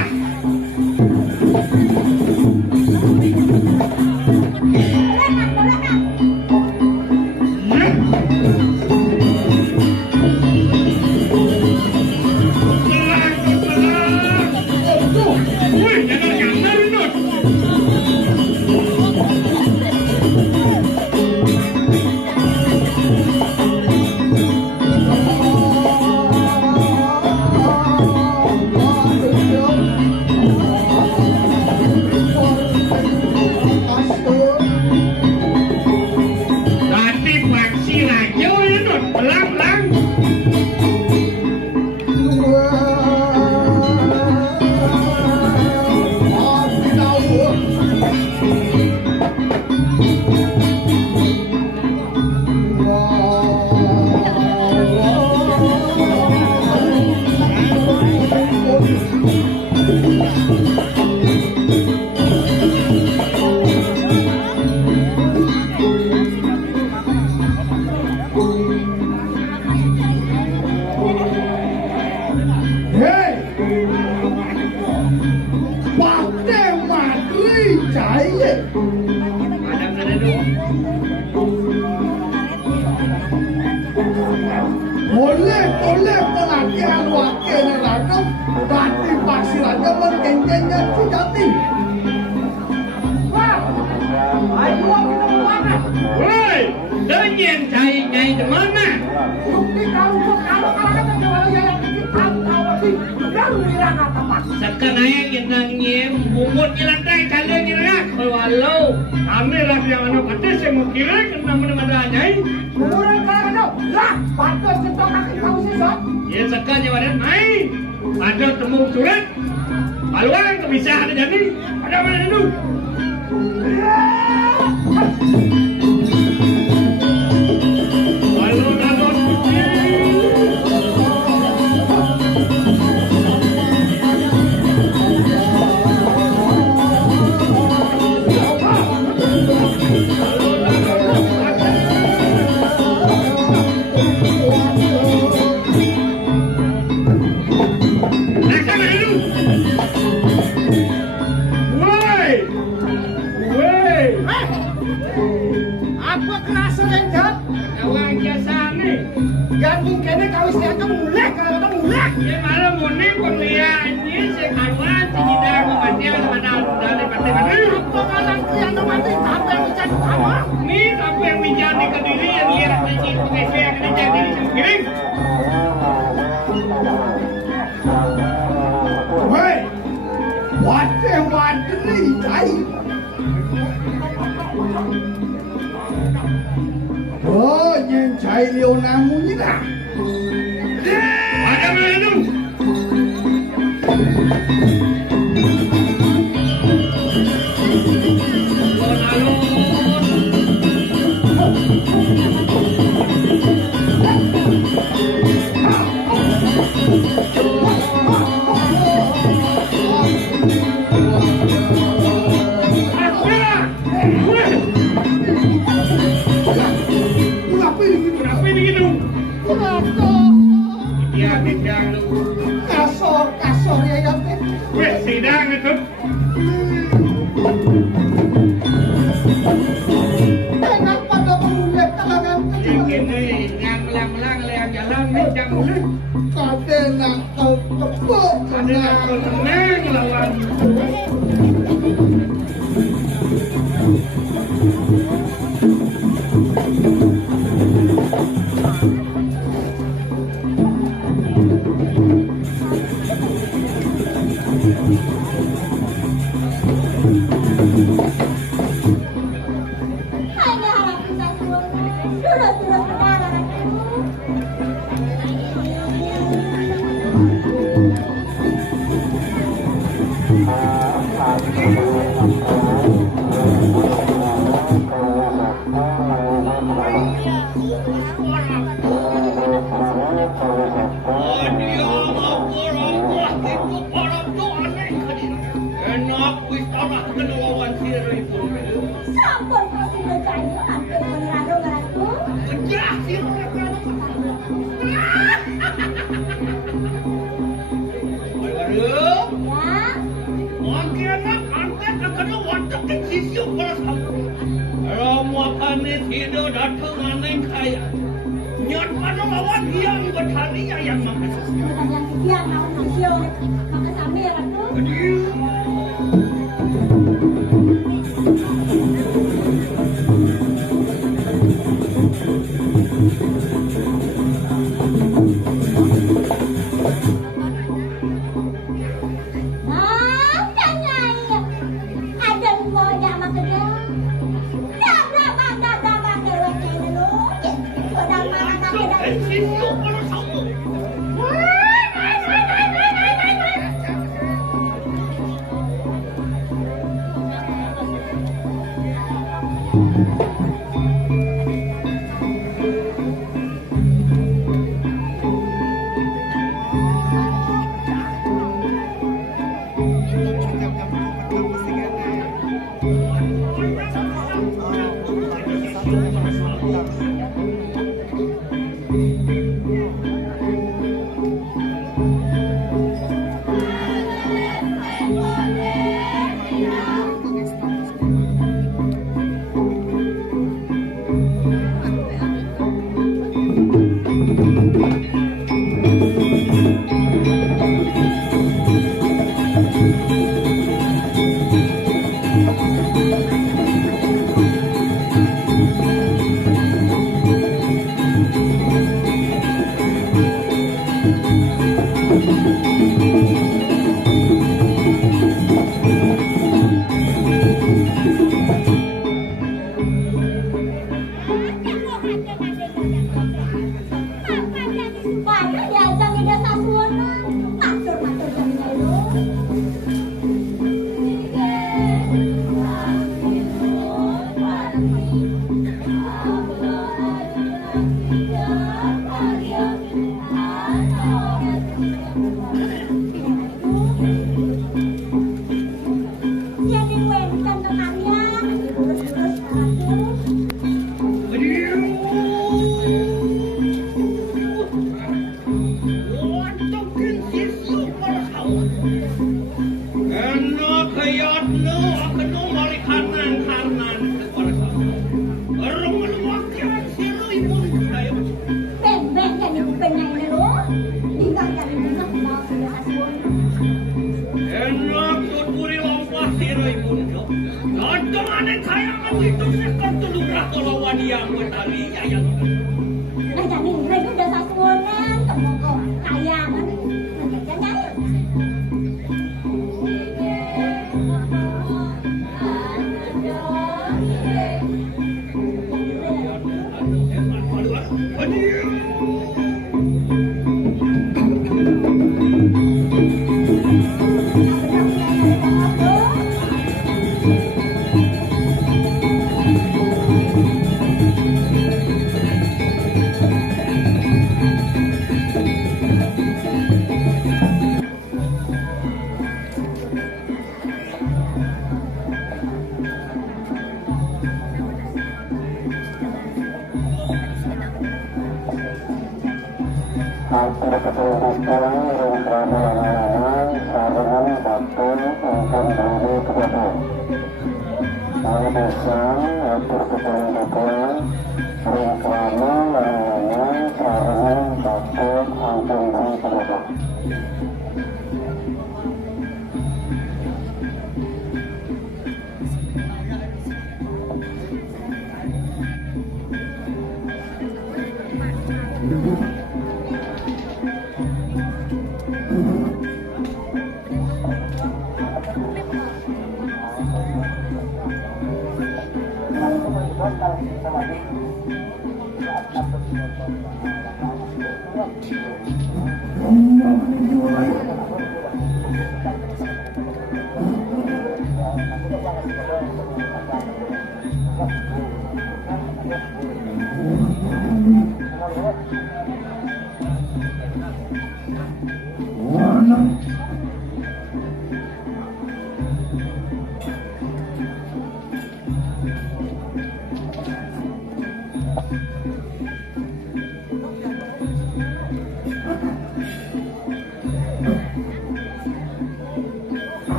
Boleh pelatihan wakilnya ragam Dati Paksir aja menggenggennya Sujati. Wah, ayo kita kemana? Woi, dengan nyai di mana? Bukti kalau kalangan kecuali yang kita tahu baru bilang apa? Sekarang kita nyem bungut di lantai kalian nyerak. Walau kami rakyat yang anak pedes yang mau kira kena mana nyai. Kurang kalangan lah, patut cetok kaki kau sesat. Ya sekarang wadah main. Ada temu surat. Paluan kebiasaan jadi. Ada mana dulu? Kalau dapat Laksana itu. Woi. Woi. Apa kerasa enjat? Awang jasane. Gandung kene kawis dia tuh mulek, kalau mulek. Ya malah muni pemlihaannya sekawan tidak kematian mana dari partai mana. Apa ngalang yang mati apa yang bisa apa? Nih apa yang menjadi kediri yang lihat nanti pengeser yang jadi kirim. Hei, wadah nih, cai. Oh, yang cai Leonamu ni dah. Ada mana itu? Kenapa ini gitu? Dia bidang lu. Kasor ya ya teh. Weh, sidang itu. Enak pada mulek kalangan Ini yang melang-melang yang jalan mencang mulai. Kade nak tepuk Ada aku tenang lawan. Hanya harap kita semua sudah benar anakku. Sampun kau sudah jadi hampir menyerang anakku. Ya, bukan yang kesian mau nasio maka sambil anakku. Ingkang kami bisa mau pindah sasuwun. Enak tuturi lompah sira ibunda. Dodongane kayangan itu sekor tulurah kalawan yang betari ayang. Nah jadi mereka udah sasuwunan kemoko kayangan. Menjajan nyai.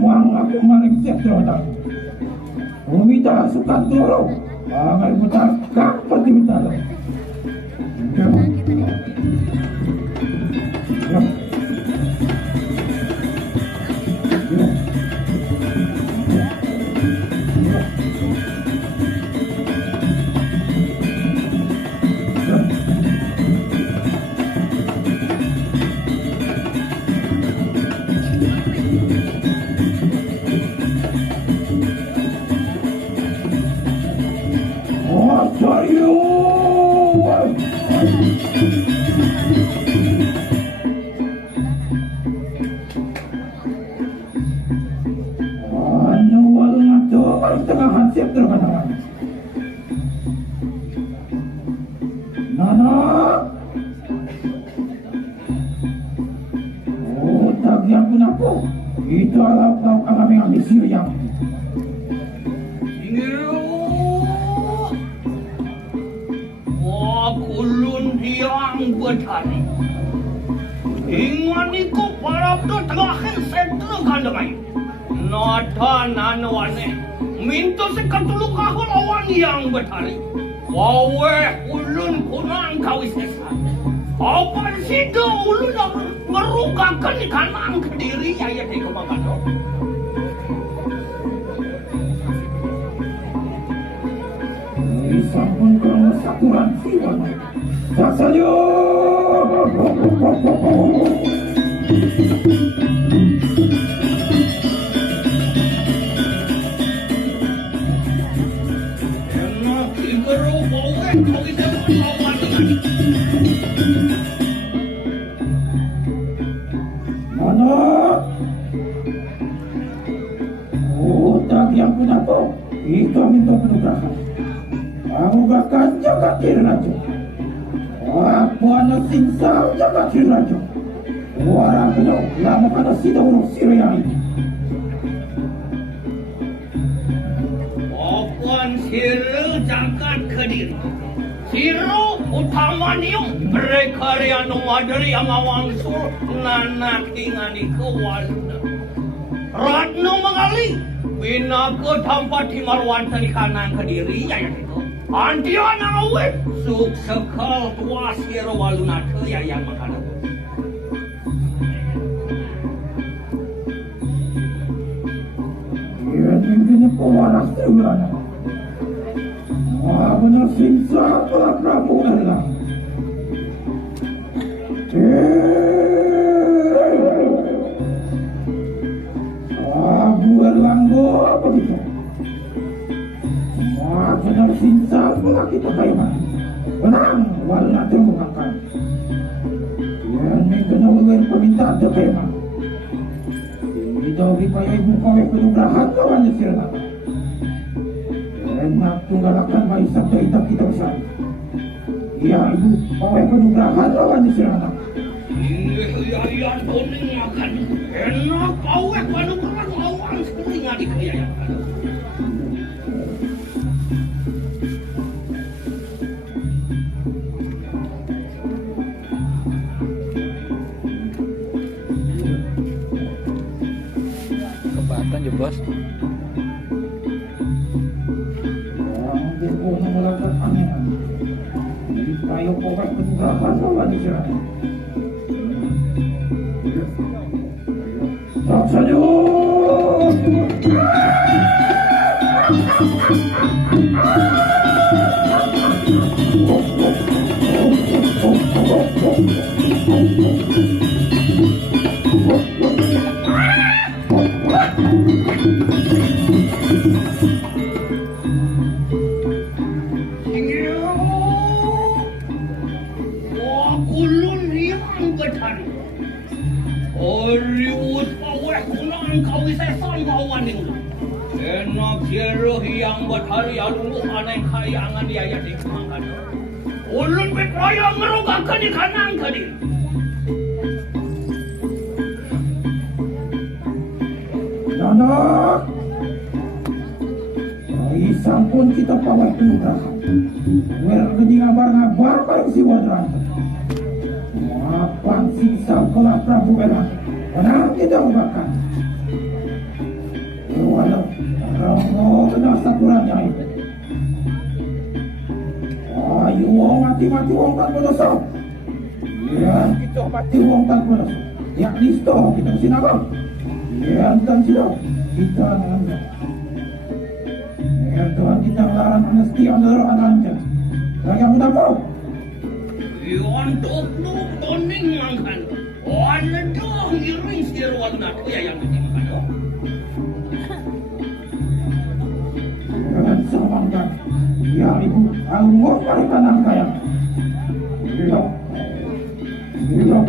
Muang aku maring setrotan. Umita sukan toro. Angai mutar kapati mitalo. Itu adalah kami ambil siang. Wah, kulun hiang bertani. Ingat iku para tu terakhir settle kandai. Nada nanawane. Minta sekatuluk aku lawan yang bertani. Wawe ulun kunang kau isesa. Apa sido ulun merugakan kanang kediri ayat di kemangkano. Sampun kalau sakuran siwan. Sasayo. Enak ibaru bawa kau itu lawan ini. Mana? Oh, tak yang punya kau. Itu minta penugasan. Aku bahkan jaga diri raja. Aku anak singsal jaga diri raja. Orang kena lama kena sida urus sirian. Apaan siru jagat kediri. Siru utama niung mereka yang nomadari yang awangsul nanak tingani kewaluna. Ratno mengali bina ke tempat himarwan tani kanan kediri ya itu. Antian awet suk sekal tua siru waluna ke yang makan. Ia tingginya pewaras terulana. Wah, benar singsal pula Prabu Erlang. Prabu Erlang apa gitu? Wah, benar singsal pula kita kaiman. Benang, walna termukakan. Ia kena ulang permintaan terkaiman. Kita ripaya ibu kawai penugrahan lawan sirna. Enak tunggalakan bayi sabda hitam kita besar. Iya ibu kawai penugrahan lawan sirna. Iya kuning makan. Enak kawai penugrahan lawan sirna di kaya. Kebatan ya bos. Orang berbohong melakukan aneh. Jadi kayu kawai penugrahan lawan sirna. Tak saja. Wah, kulun hiang bertani. Hollywood paweh kunang kau sesan lawan ini. Enak jeruh yang bertani alunggu aneh kayangan dia yang dikemangkan. Ulun berkaya merugakan di kanang tadi. Anak, sampun kita pawai penugasan. Mergedi ngabar-ngabar pada si wadran. Mapan sisa kelah Prabu Erlang. Tenang kita ubakan. Oh, benar saturannya itu. Ayo, mati-mati wong kan berdosa. Ya, kita mati wong kan berdosa. Ya, listo, kita mesti nakal. Ya, dan sudah. Kita nangga. Ya, Tuhan kita larang mesti ambil anaknya. Lagi yang mudah kau. Untuk lu toning makan. Ada dong iring sirwat nak ya yang mesti makan. Jangan samangkan. Ya, ibu, aku mau pada tanah kaya. Iya. Iya.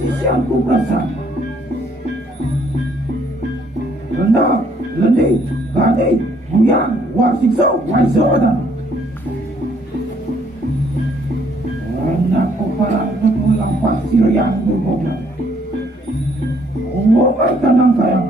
Sisian ku perasa. Rendah, lendik, gading, buyang, wasikso, waisodan. Anak keparang mengulang pasir yang berbobot. Umumai tanang kayang.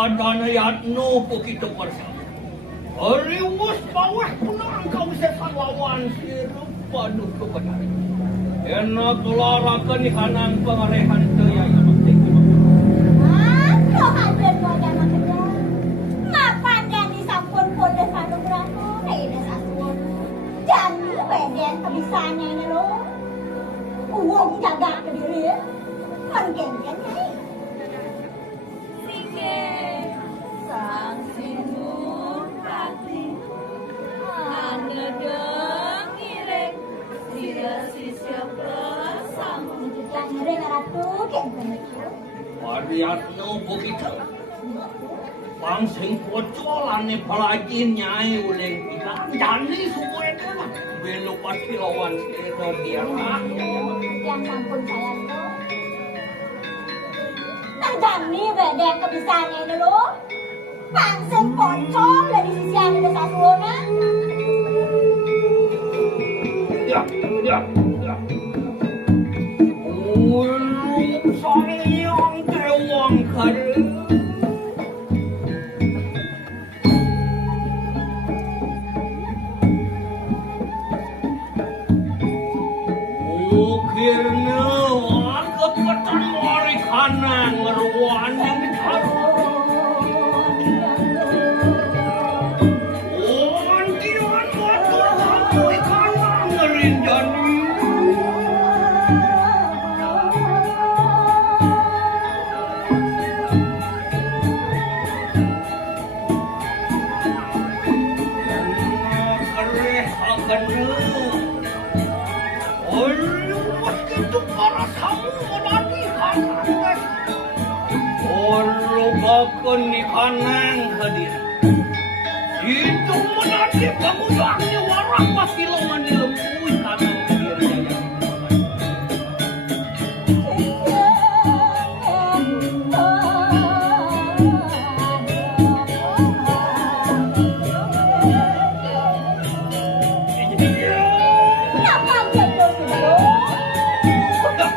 Pada yatno pukito persa. Ariwas bawah punang kau sesan lawan sirupa duku benar. Enak tularakan ikanang pengarehan daya yang penting. Aku hadir pada maksudnya. Mapan dan disampun kode satu berapa? Tidak sasuan. Jadi beden kebisaannya ini loh. Uang jaga ke diri. Menggenggeng nih. Sang sinur hati ane dengireng sira sisya persang Kita ngiring ratu kenteng. Pariatno pukito. Pangsing pocolan ni palagi nyai uleng pilang. Jani suwe kena. Belum pasti lawan siro dia lah. Yang sampun saya tuh. Jani beden kebisaannya ini loh. Pangsing pocong dari sisi ada sasuana. Ya. Ulung sayang tewang kare. Ukirnya agak petan mari kanan ngeruan yang ditaruh. Akan ikanang hadir. Itu menanti pengulangnya warah pasiloman di lembui kanang hadirnya yang Kenapa dia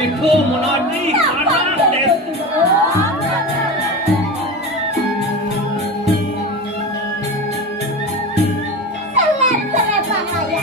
Itu menadi kanan des. Seleb-seleb bahaya.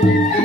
Thank you.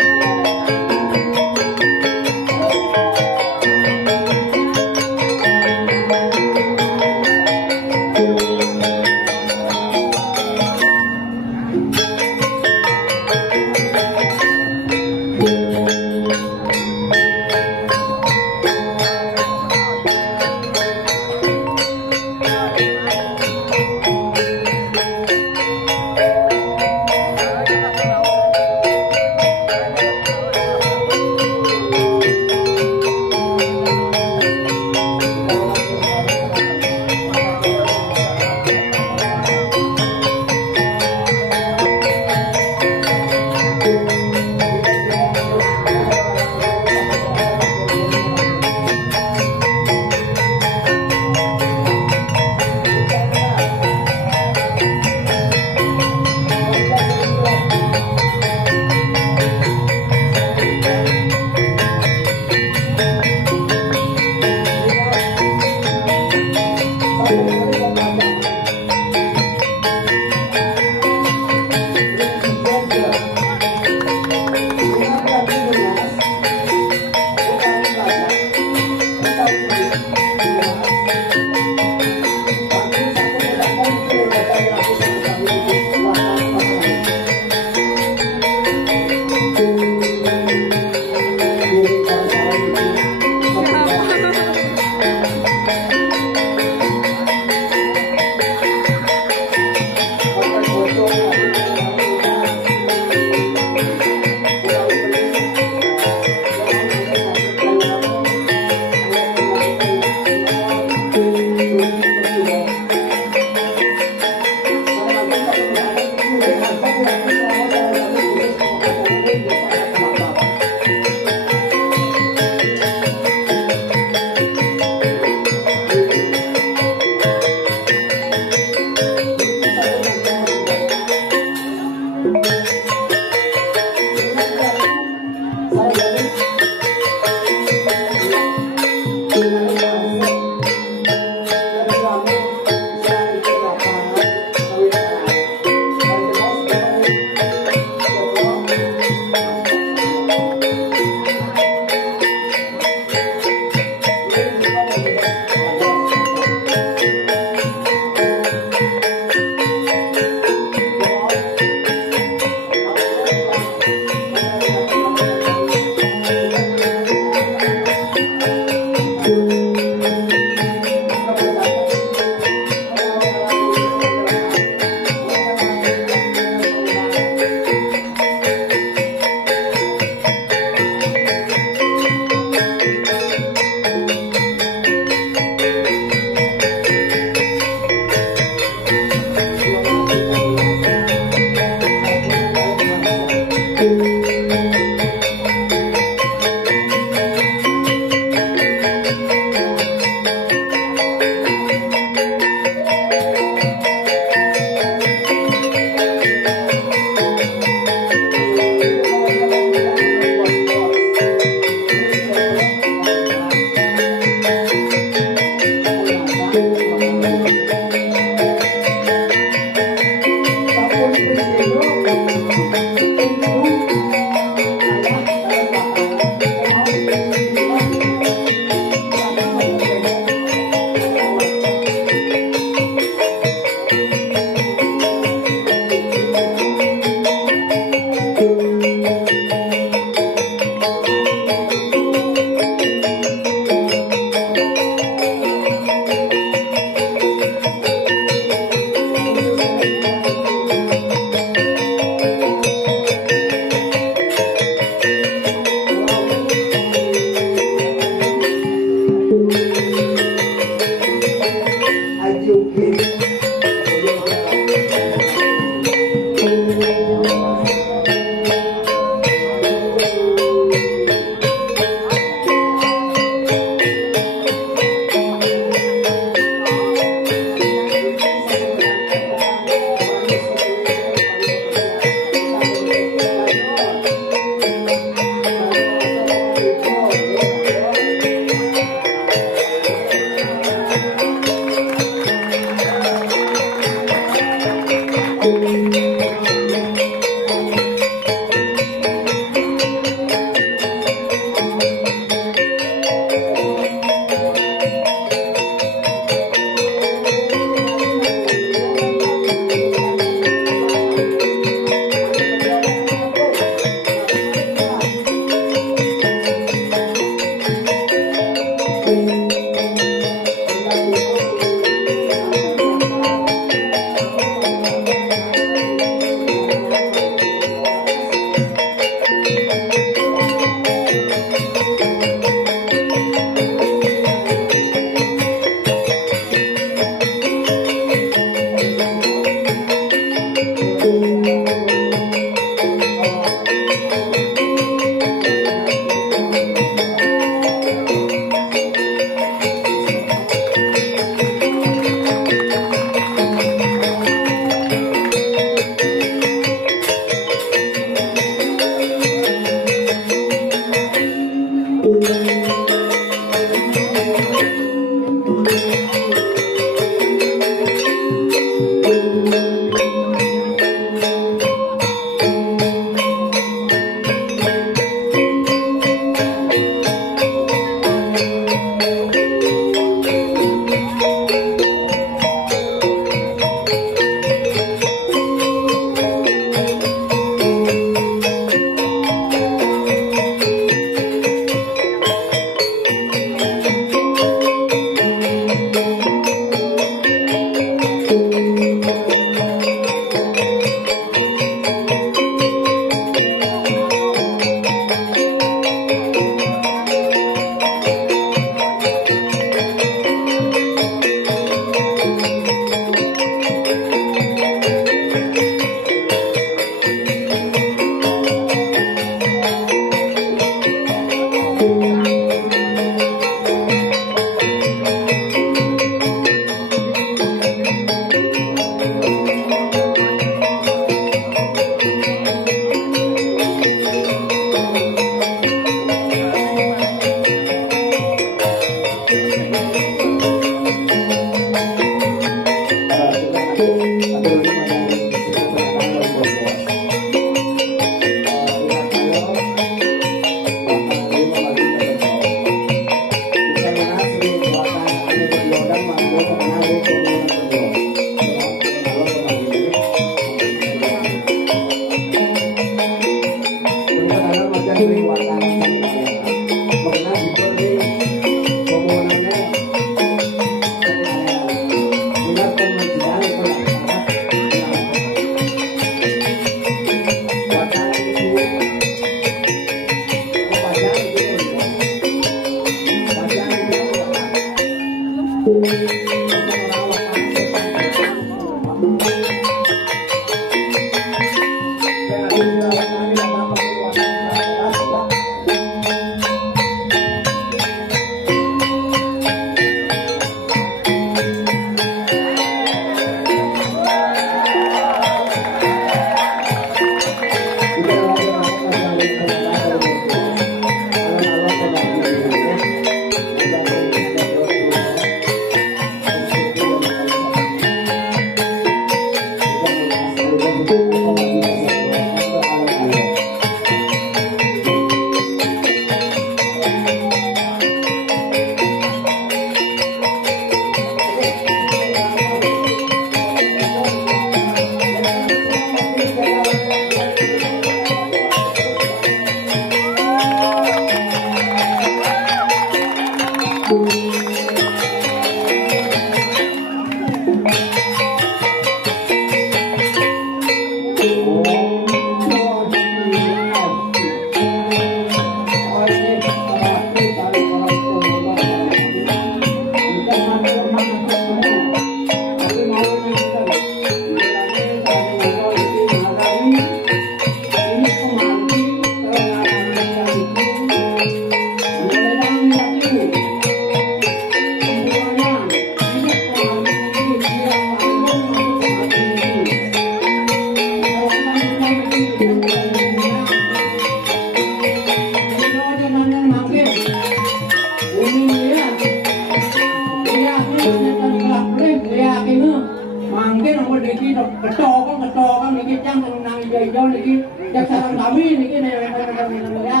kami niki nih ya.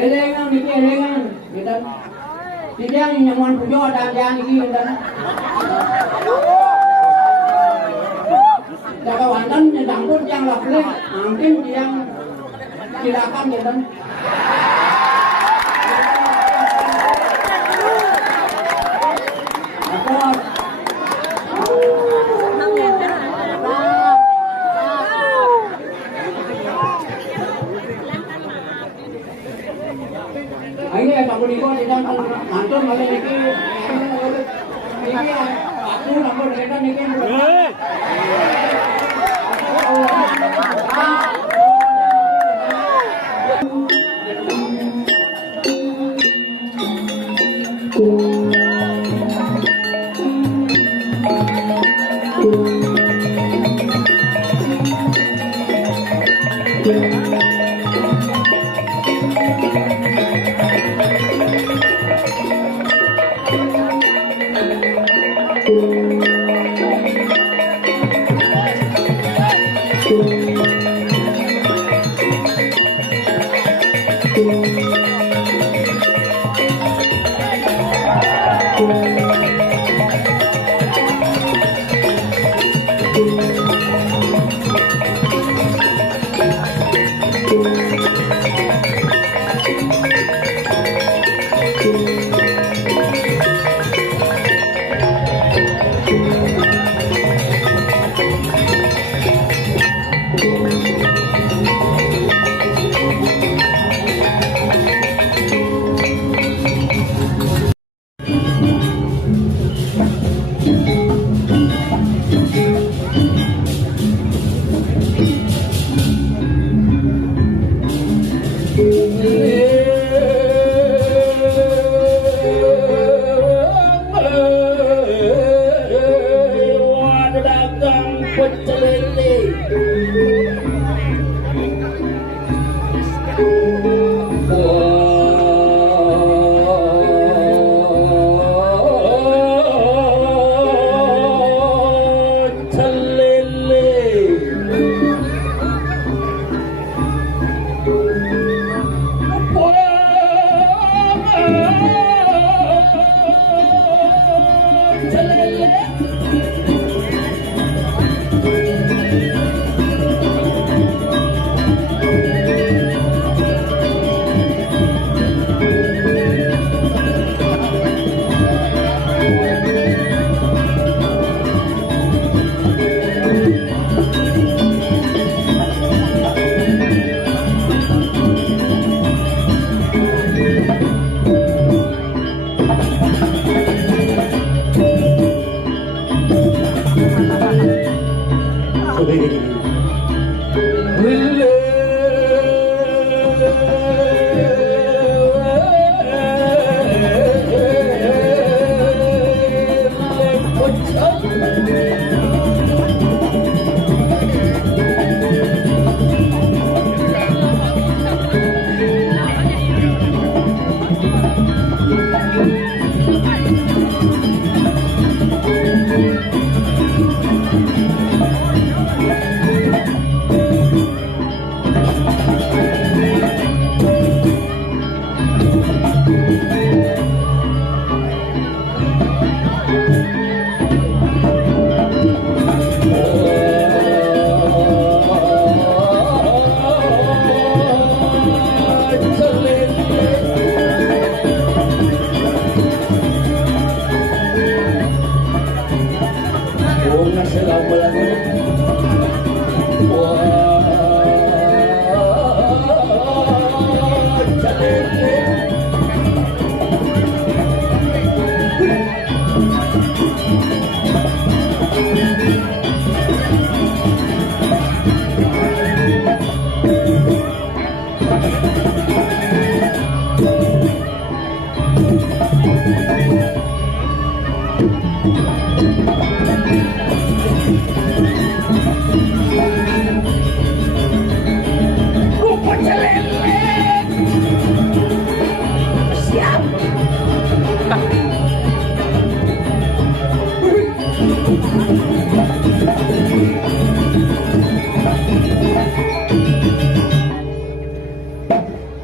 Elengan niki elengan, gitu. Tidak nyaman pujo dan niki gitu. Jaga wantan nyedangkut yang lakle, mungkin yang silakan gitu. Ini tak boleh kau tidak mantul malah niki aku nampak mereka niki.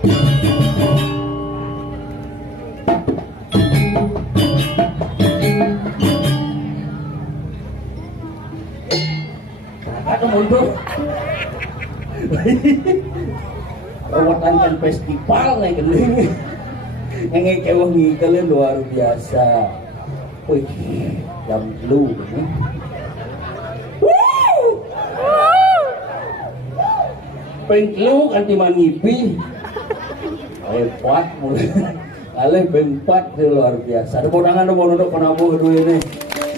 Ada mundur. Rawatan kan festival nih geuning. Ngenge kewangi kalian luar biasa. Wih, jam lu. Penglu kan timan ngipi. Hebat mulai. Aleh bengpat luar biasa. Ada kondangan ada mau nunduk penabuh dulu ini.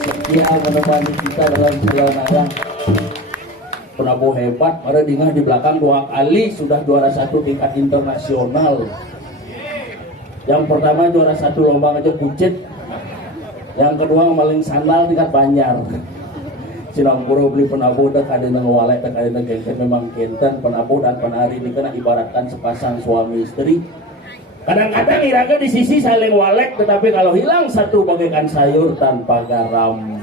Setia menemani kita dalam perjalanan. Penabuh hebat, pada dingah di belakang 2 kali sudah juara 1 tingkat internasional. Yang pertama juara 1 lomba ngejek kucit. Yang kedua maling sandal tingkat Banjar. Sinampura beli penabuh dah kadina ngewalek dah kadina gengken memang kenten penabuh dan penari ini kena ibaratkan sepasang suami istri. Kadang-kadang iraga di sisi saling walek, tetapi kalau hilang satu bagaikan sayur tanpa garam.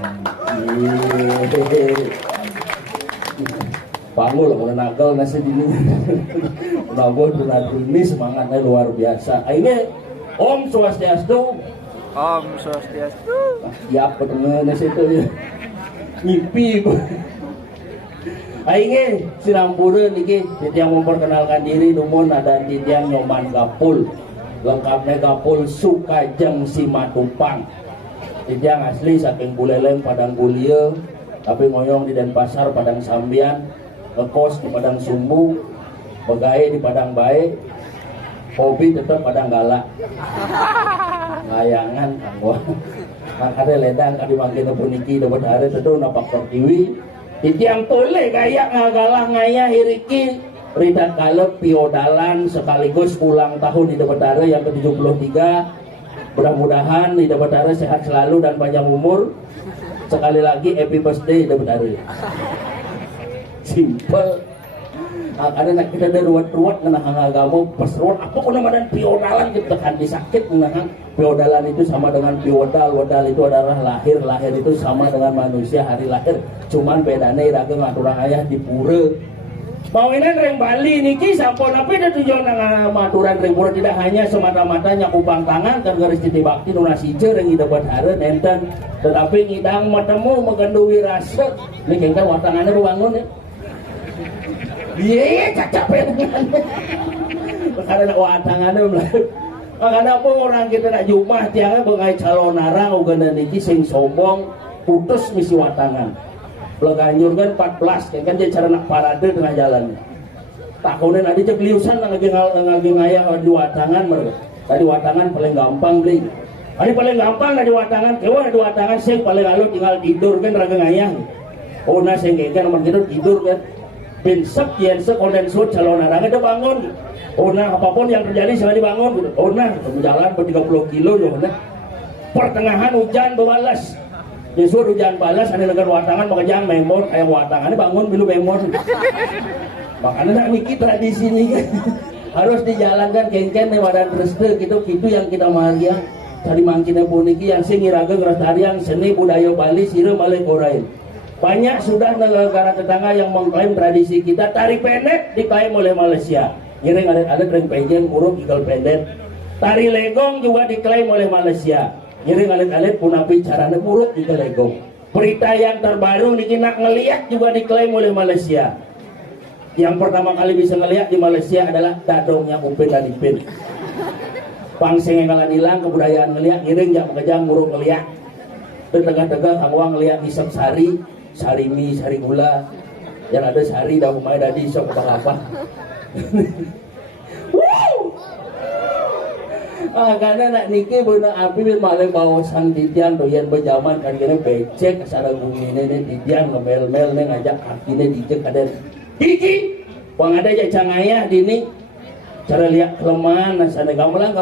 Panggul mau nagal nasi dini. Penabuh penabuh ini semangatnya luar biasa. Ini Om Swastiastu. Om Swastiastu. Ya pendengar nasi itu ya. Ngipi. Aingnya Sinampura niki yang memperkenalkan diri numun ada titiang Nyoman Gapul. Lengkapnya Gapul Sukajeng Simatupang. Titiang asli saking Buleleng Padang Gulia, tapi ngoyong di Denpasar Padang Sambian, ngekos di Padang Sumbu, begawe di Padang Bae, hobi tetap Padang Galak. Layangan anggo. Ada ledang kadi mangkin puniki dapat hari tetu napak tertiwi. Titiang tole gaya ngagalah ngaya hiriki Rida Kalep Piodalan sekaligus ulang tahun di Depetara yang ke-73. Mudah-mudahan di Depetara sehat selalu dan panjang umur. Sekali lagi happy birthday Depetara. Simple. Ada nak kita ada ruwet-ruwet kena agama pas ruwet apa kuna madan piodalan kita kan disakit menahan piodalan itu sama dengan piodal itu adalah lahir itu sama dengan manusia hari lahir cuman bedanya iraga ngaturang ayah di pura mawinan reng Bali niki sampun apa ada tujuan ngaturan reng pura tidak hanya semata-mata nyakupang tangan kan garis titi bakti nunasije reng ida buat haren enten tetapi ngidang matemu mengenduwi rasa ini kan watangannya bangun ya. Iya, cacapen. Karena nak watangannya belum. Makanya apa orang kita nak jumah tiangnya bengai calon narang ugana niki sing sombong putus misi watangan. Belaganyur kan 14 kan dia cara nak parade tengah jalan. Tahunan ada cek liusan ngagi ngayah di watangan mereka. Tadi watangan paling gampang beli. Tadi paling gampang di watangan, kewa di watangan sing paling lalu tinggal tidur kan raga ngayah. Oh nah sing kan nomor tidur kan. Pinsep, yensep, kondensut, calon narang itu bangun. Oh nah, apapun yang terjadi sekali dibangun. Oh nah, jalan ber-30 kilo yo nah. Pertengahan hujan balas. Justru hujan balas ada negara watangan makanya memor kayak watangannya bangun bilu memor. Makanya nak niki tradisi ini harus dijalankan kengken nih wadan restu gitu yang kita maria. Cari mangkina puniki yang sing iraga ngelestarian seni budaya Bali sira malih korain. Banyak sudah negara tetangga yang mengklaim tradisi kita. Tari pendek diklaim oleh Malaysia. Ngiring ada tren penjeng, uruk, igal pendek. Tari legong juga diklaim oleh Malaysia. Ngiring alit-alit punapi caranya uruk, igal legong. Berita yang terbaru niki nak ngeliat juga diklaim oleh Malaysia. Yang pertama kali bisa ngeliat di Malaysia adalah dadongnya Upin dan Ipin. Pangsing yang kalan hilang kebudayaan ngeliat, ngiring jam kejam uruk ngeliat. Tegak-tegak angwang ngeliat isep sari. Sari mie, sari gula, yang ada sari dah umai dadi sok apa? Karena nak niki beuna api malah bawasan titian doyan berjaman kan kira becek asara bumi ini titian ngemel-mel nih ngajak akine dijek ada hiji, wang ada aja cangaya dini cara lihat kelemahan asana gamelang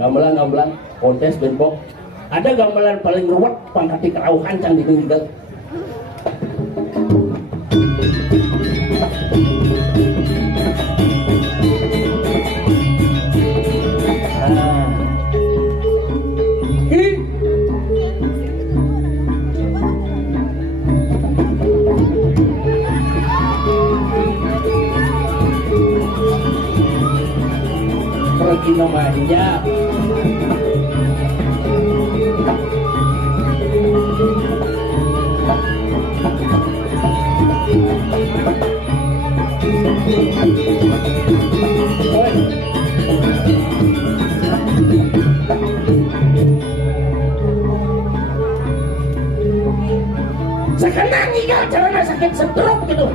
gamelang kontes benpok. Ada gamelan paling ruwet pangkati kerauhan cang ditinggal. pergi namanya. Sekarang tinggal caranya sakit stroke gitu.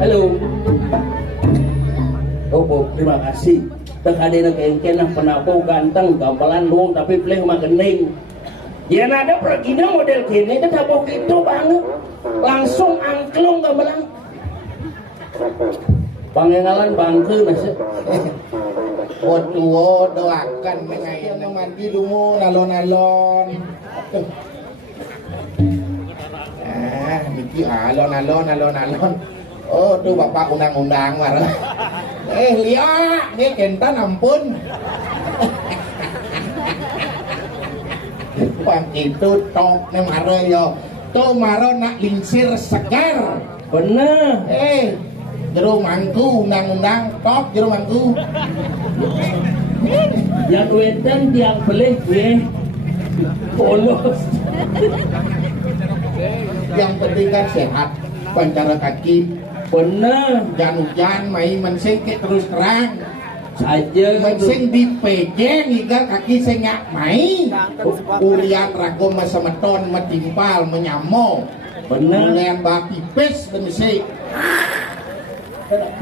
Halo. Oh, terima kasih. Tekadena kengken lah penapo ganteng, gampalan luang tapi pleh mah gening. Ya nada pergina model kene itu tapo gitu banget. Langsung angklung gampalan. Pangenalan bangke nase. Waduh, doakan mengayan mandi lumu nalon-nalon. Niki alon. Oh, tuh bapak undang-undang marah. Lihat, ini kentan ampun. Bang itu tok nih marah yo. Tuh marah nak lingsir segar. Bener. Jero mangku undang-undang tok jero mangku. Yang wedan tiang belih gue polos. Yang penting kan sehat, pancara kaki. Bener. Jangan hujan, main mensing terus terang. Saja. Mensing dipejeng hingga kaki senyak main. Ulian ragom masemeton metimpal menyamo. Bener. Ulian bak pipes benisik.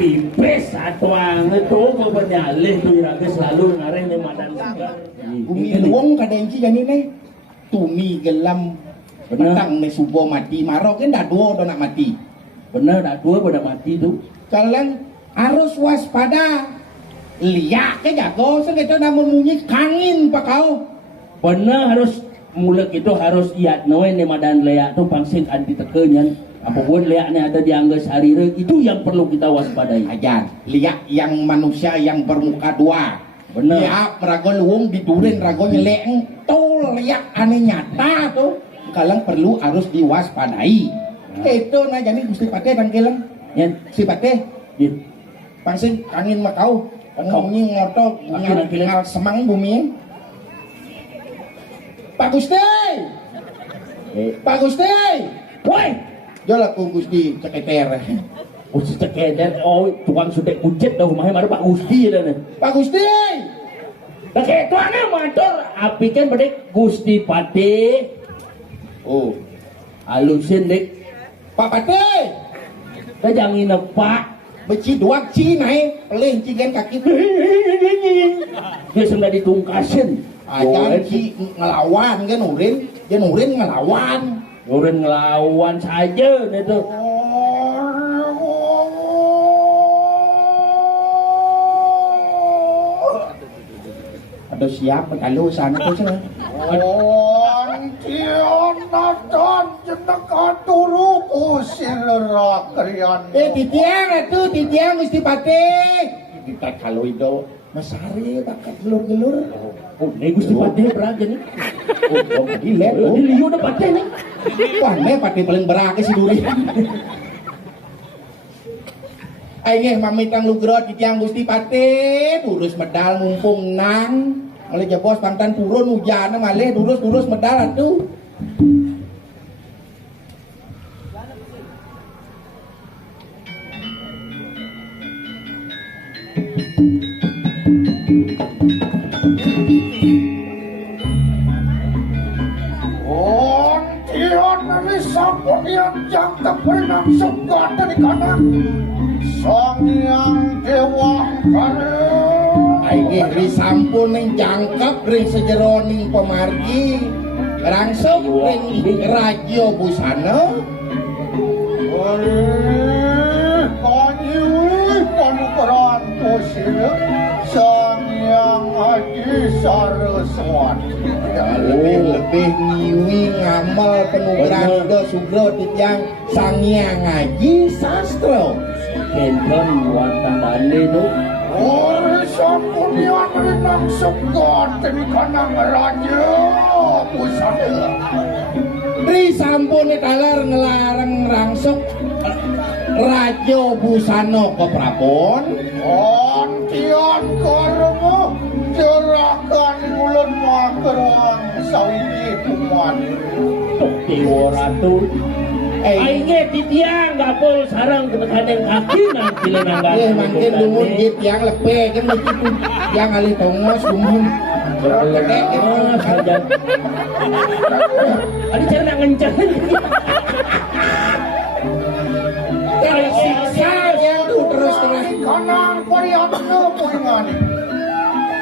Pipes atau anget tuh kok bernyalih tuh iraga selalu ngareng nih madan segar. Bumi luang kadang ci jani nih. Tumi gelam. Petang nih subuh mati maro kan dah dua udah nak mati. Bener, dah dua pada mati tuh. Kalian harus waspada. Lihat ke jago, segitu namun munyi kangin pak kau. Bener harus mulai itu harus iat noen nih madan leak tuh pangsit anti tekenyan. Apapun leaknya ada diangges hari itu yang perlu kita waspadai. Ajar, lihat yang manusia yang bermuka dua. Bener. Lihat merago luung didurin rago nyeleng. Tuh lihat aneh nyata tuh. Kalian perlu harus diwaspadai. Itu nah jadi Gusti Pate dan keleng. Ya, si Pate. ya. Pangsing angin makau. Ngomongin ngotot ngal semang bumi. Pak Gusti. Pak Gusti. Woi, Jolah ku Gusti ceketer. Gusti ceketer. Oh, tukang sutek kucet dah rumahnya ada Pak Gusti dah nih. Pak Gusti. Oke, tuannya motor api kan bedek Gusti Pate. Oh, Halusin dek. Pak Pate. Dah jangan pak. Beci dua ci naik, pelih cigen kaki. Dia sudah ditungkasin. Ajan ci ngelawan kan urin, dia urin ngelawan. Urin ngelawan saja itu. Ada siapa kalau sana tuh sana? Titiang mesti pakai. Kita kalau itu masari bakat gelur-gelur. Oh, ini Gusti Pate beraja nih. Oh, gila. Ini liu udah Pate nih. Wah, ini Pate paling berake si duri. Ayo mamitang lugro titiang Gusti Pate, turus medal mumpung nang. Oleh jebos pantan turun hujan malih durus medal atuh. Tion nari sampun yang jangka pernah segat dari kanan. Sang yang dewa kare. Aige risampun ning jangkep ring sejeroning pemargi. Rangsung ring raja busana. Konyu konukeran kusir. Sang yang Haji Saraswati. Lebih ngiwi ngamal penugraga sugro titiang Sangyang Haji Sastro. Kenton watandane tu. Ora sampunian renang segot di kanang raja pusatnya. Tri sampun talar ngelarang rangsuk Raja Busana keprapon. Antian karena jerakan ulun makerang sawiti kuman. Dewa Ratu. Aingnya titiang gapol sarang kebetulan kaki nang cilenanggan. Mungkin dumun git yang lepe kan begitu yang alih tongos dumun. Saja. Ada cara nak ngencang. Siksa yang tu terus Kanang pariatna puingan.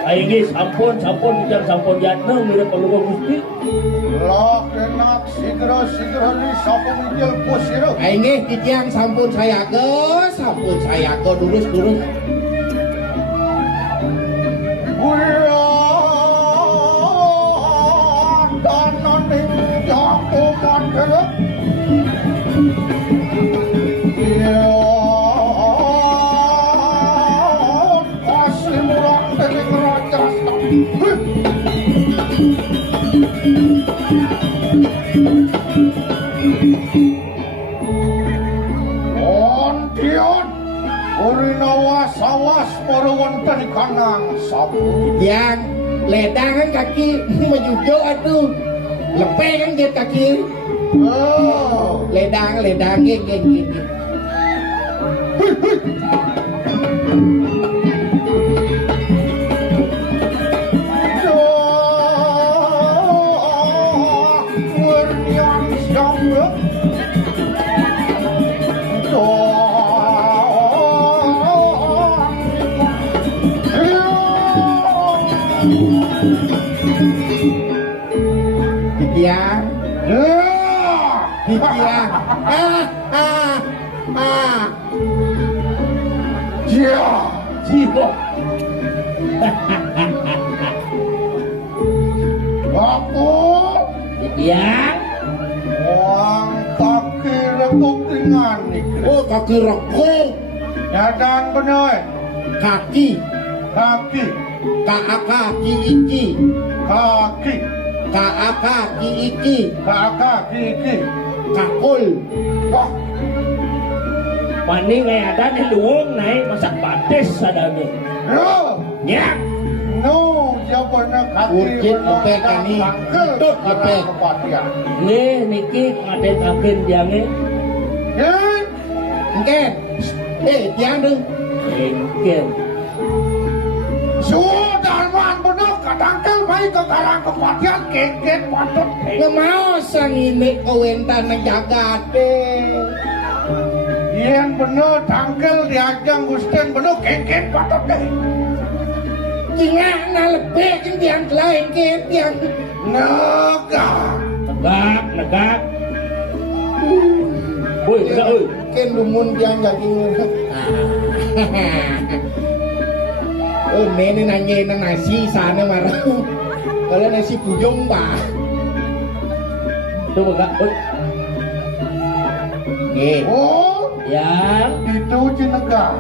Aingnya sampun bicara sampun jatna mirip perlu gusti. Lah enak segera ni sampun mijil pusira. Aingnya titiang sampun saya ke durus. Sawas para wonten kanang sapu. Yang ledang kan kaki mejujo atuh. Lepe kan dia kaki. Oh, Ledang geng. Titiang. Jiwa. Aku Titiang. wong kaki rekuk ringan nih. Oh kaki rekuk. Nyadang bener. Kaki. Kaki. Kaki iki. Kaki. Kaki iki. Kaki. Kakul. Wah, Mani ngay ada ni luong nai masak batis ada ni. no. Nyak. No, siapa nak kaki Urkit lepek kami. Tut lepek. kepatian. Ni niki ngadet akin diange. Engken. Tiang dong. Engken. Sudah man bener kadangkal baik ke karang kepatian keket patut. Nggak mau sang ini kawentan ngejagat deh. Yang bener tangkel diajang gusten bener keket patut deh. Tinggal na lebih kan tiang lain ke tiang. Negak. Woi, enggak oi. Ken lumun tiang jadi. Oh, nene nanya nang nasi sana marah. Kalau nasi bujung bah. Tu enggak oi. Nih. Oh, Yang itu jenegah.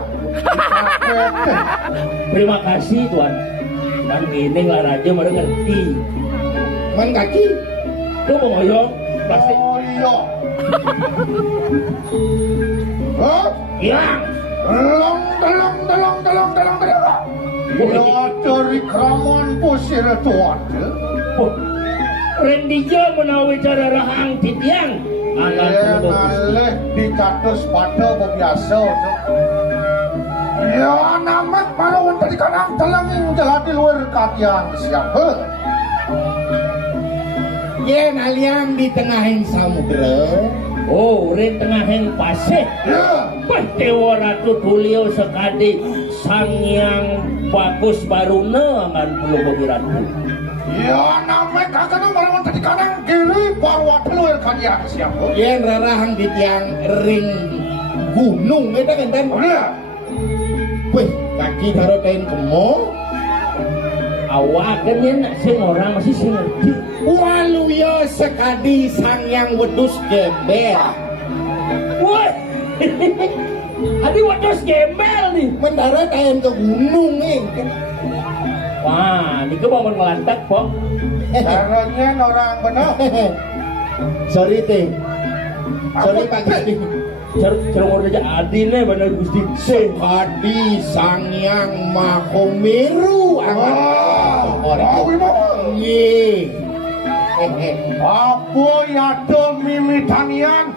terima kasih tuan. Dan ini lah raja baru ngerti. Man kaki. Tu pengoyong plastik. Oh iya. Oh, Hilang. Telong. Ya dari keraman pusir tuan. Oh, Rendijo menawi cara rahang titiang. Anak Ya bagus. ngalih dicatus pada biasa. Ya namak baru untuk dikanang telang yang jalan di luar katian siapa? Yen aliang di tengahin samudra. Oh, rin tengahing pasir. Ya, Dewa Ratu Tulio sekadi sang yang bagus baruna man perlu bagi ratu. ya namak kakak baru untuk dikanang kiri baru di luar katian siapa? Yen rarahang di tiang ring gunung itu kan. Ya, Wih, kaki taruh kain kemo. awak kan ya sing orang masih sing ngerti. Waluyo sekadi sang yang wedus gembel. Woi. Adi wedus gembel nih. Mendarat ayam ke gunung nih. Wah, ini ke bangun melantak po. Caranya orang bener. Sorry teh. Sorry Pak Gusti. Cerong aja adine bener Gusti. Sekadi sang yang makomeru. Nggih. Apa ya to mimitanian?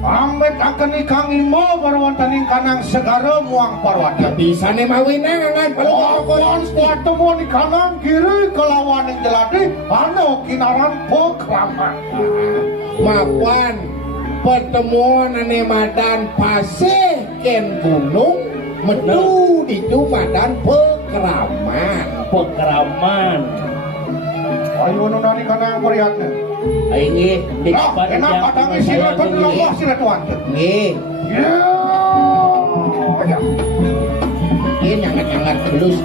Amit akan ikang imo barwantaning kanang segara muang parwata. Bisa nih mawinang angan palukon temu di kanan kiri kelawan yang jelati anu kinaran pokrama. Mapan pertemuan ane madan paseh ken gunung medu di madan pekraman. Pekraman. Ayo nunani kanang periatnya. Ayo dik pada enak kadang sira tuan Allah sira tuan. Nggih. Ya. Ini nyangat-nyangat terus.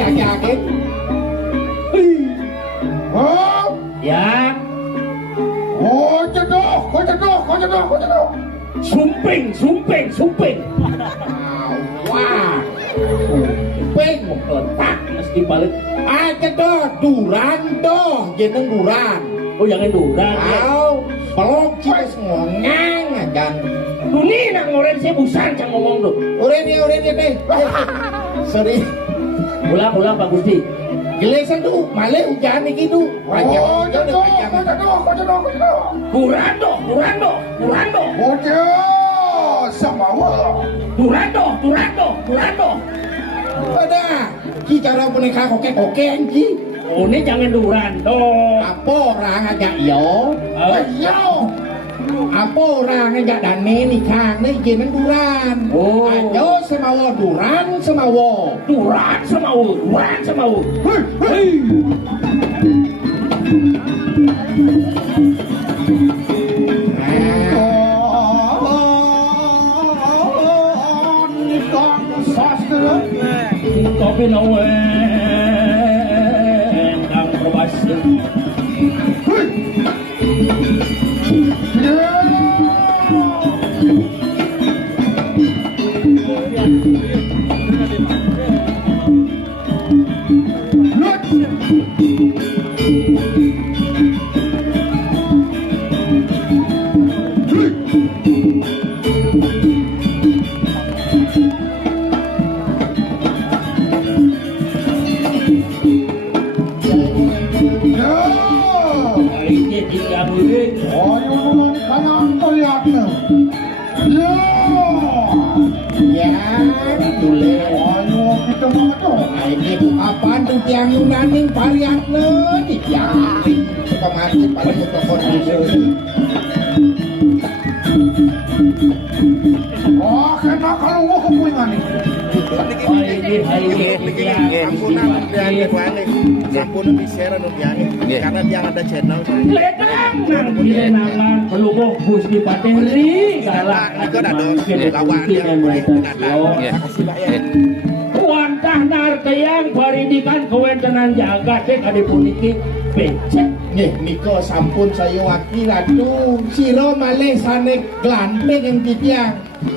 Jajakin. Oh, ya. oh cedoh. Sumping. Wah. Sumping meletak mesti balik. Cedoh duran doh, jeneng duran. Oh jangan duran. Au, pelok cipes ngongang ajan. Duni nak ngoren saya busan cang ngomong tuh. Uren ya teh. Sorry. Pulang Pak Gusti. Gelesan tuh, malah hujan nih gitu. Oh, cedoh. Duran doh. Ojo, sama wa. Duran doh. Ada, ki cara boneka koke ki. Oh ini jangan duran doh. Apa orang aja yo? Yo. Apa orang aja dane nikah nih jeneng duran. Oh. Ayo semawo duran semawo. Duran semawu. Hei. Kopi nawen kang probasi. Apaan tuh tiang yunaning variannya di tiang kemarin pada foto-foto. Oh, kena kalau gua kepuingan nih. Sampun di-share karena dia ada channel. Ledang nangan pelungguh Gusti Pateri galak lawan yang Wantah nartayang paridikan kewentenan jagat kadi puniki becek. Nggih nika sampun saya wakil atuh sira malih sanek glanteng ing titiang.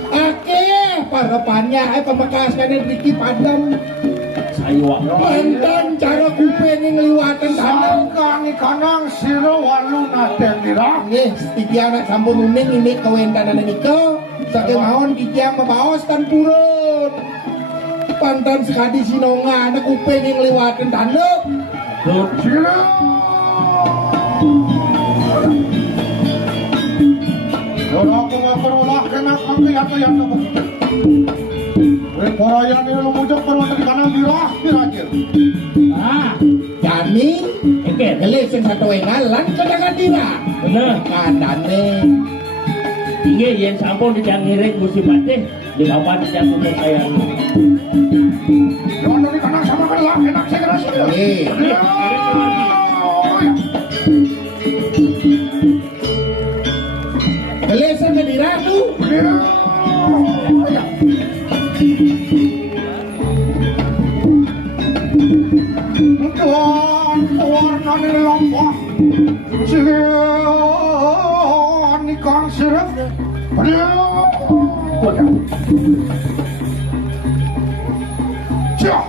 Akeh parapannya pamekasan mriki padam. Saya Mantan cara kuping ngliwaten tanah. Kang kanang sira walu naten dira. Nggih titiang nek sampun uning ini kewentanan nika saking mawon titiang mabaos kan purun. Pantan sekadi sinonga anak kuping ngliwaten tanah. Sira. Ora aku perlu kena kaki atau yang Reporayan ini lumujak perwata di kanan dirah dirajil. Jani gelis yang satu ngalan kedangan dira. Bener. Kadane Iya, yang sampun dijangirin Gusti Patih di bawah dijantung saya. Yang dari kanan sama kelah enak segera segera. gelis yang dira tuh. Warna ni lompah Sian ni kang sirap Cah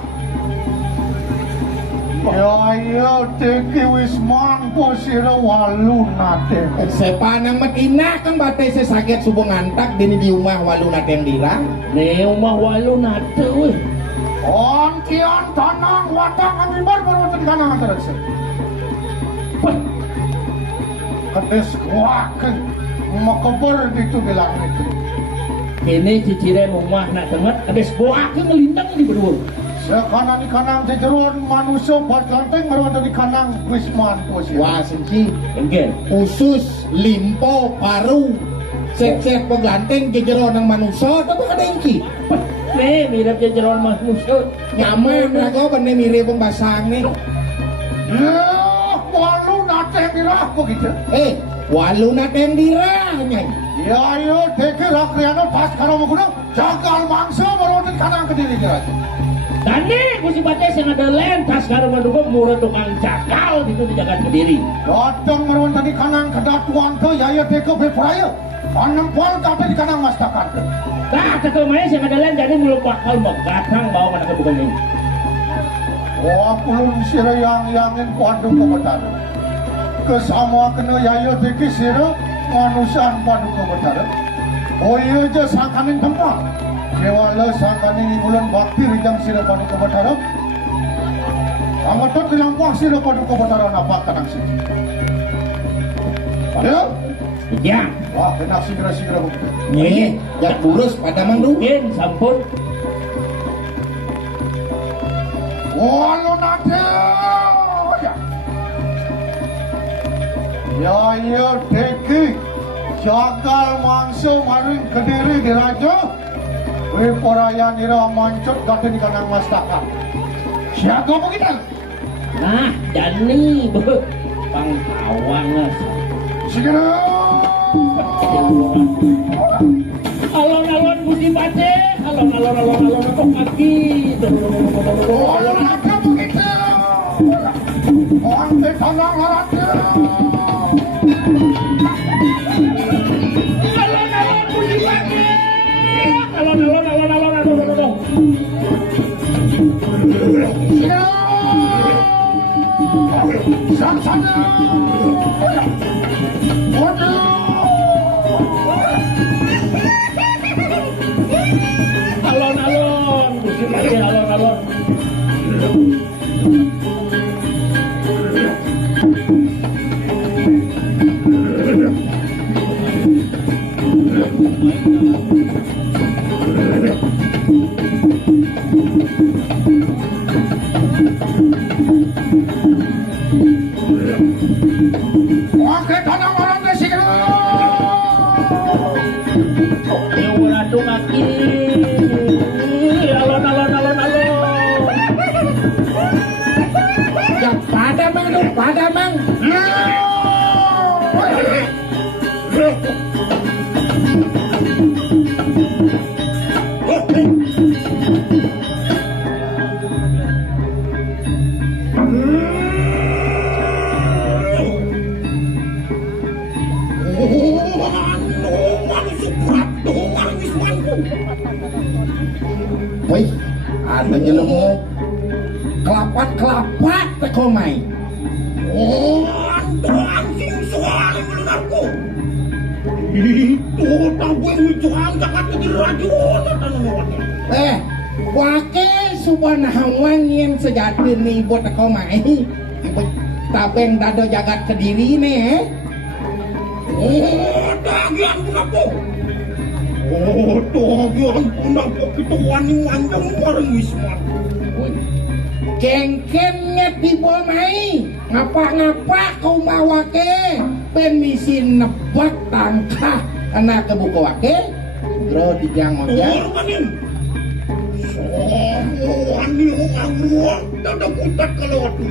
Ya teki wisman po sira walu nate Sepanang matina kan batai sesakit subuh ngantak dini di rumah walu nate yang dira. Nih rumah walu nate weh. Ontian tanang wadang amimbar berwatan kanang terus Kedes kuakan Makabur itu bilang itu Ini cicire rumah nak tengah habis boak melintang di berdua. Sekanan di kanang jejeron manusia buat lanteng berwatan di kanang wisman posisi Wah senci Enggak. usus limpo paru sek-sek pengganteng jejero ng manusia tapi ada ingki Nih mirip jajaran mas musuh. nyaman rago bane mirip pembasang nih walu nate dirah begitu walu nate yang dira nyai Ya ayo teki rakriana pas karo menggunang jagal mangsa berwatan kanang kediri jelas Dan nih Gusti Patih yang ada lentas karo mendukung murah tukang cakal itu di Jagat Kediri. Datang merwatan di kanang kedatuan ke yaya teki berperaya Anempol kata di kanang mastakan Nah, ketumanya yang ada lain jadi mulut bakal megatang bawa mana ke bukan ini. Wah, pulun sira yang kuandung kebetar. Kesama kena yaya teki sira manusiaan kuandung kebetar. Oh iya je sangkanin tempat. Kewala sangkanin di bulan bakti rijang sira kuandung kebetar. Amatot dilampuang sira kuandung kebetar apa kanang sini. Padahal Ya, wah, enak segera-segera begitu. nih jak burus pada mangdu mungkin sampun. Walu nate ya teki jagal mangsa maring kediri di raja Wiporayan ira mancot gati di kanang mastakan siaga begitu Nah, dan nih pangtawang segera alon-alon Gusti Patih, alon kok kaki. walu nate begitu ante tanang harate Alon-alon Gusti Patih. Alon. Sang-sang waduh Alon-alon Gusti Patih, alon-alon. Oke, tanang orang segera Ratu kaki. Alon. ya pada mang wih ada jelemu kelapat teko mai anjing soal melunarku itu tahu itu angkat ke raja wake subhanahu yang sejati nih buat teko mai tapeng dado jagat kediri nih dagian aku Oh, toh yang punang begitu wani wanjang bareng wisman. Cengkennya tiba mai ngapa-ngapa kau mawake ben misi nebak tangkah anak kebuka wake bro dijang moja Ormanin. So, wani ngangruang dadak putat kalau tu.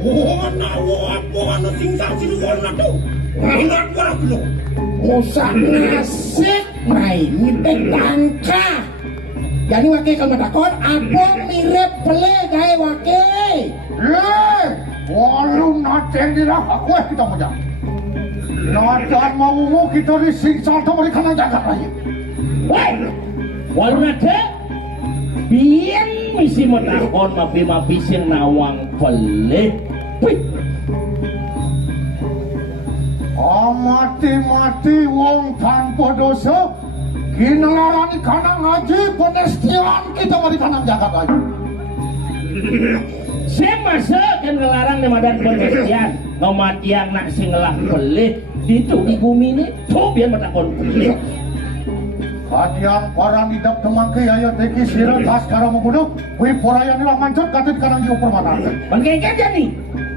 Oh, nawa apa anu singsa siluan tu. Ingat warak lo. usah ngasik mai ngitek tangkah jadi wake kalau takon apa mirip pele gawe wake Walau nacen di lah aku kita moja. Najan mau kita disiksa tu mereka nak jaga lagi. Walau nate biar misi matahon mapi sing nawang pele. Mati wong tanpa dosa. Kinalarani kanang ngaji penestian kita mari kanang jaga lagi. Saya masuk kan ngelarang di madan pengertian nomad yang nak singelah pelih itu di bumi ini tuh biar matakon pelih Kadiang para nidap temangke ayat teki sira tas kara membunuh wi poraya nila mancot katit kanang jiwa permana bangkengkan jadi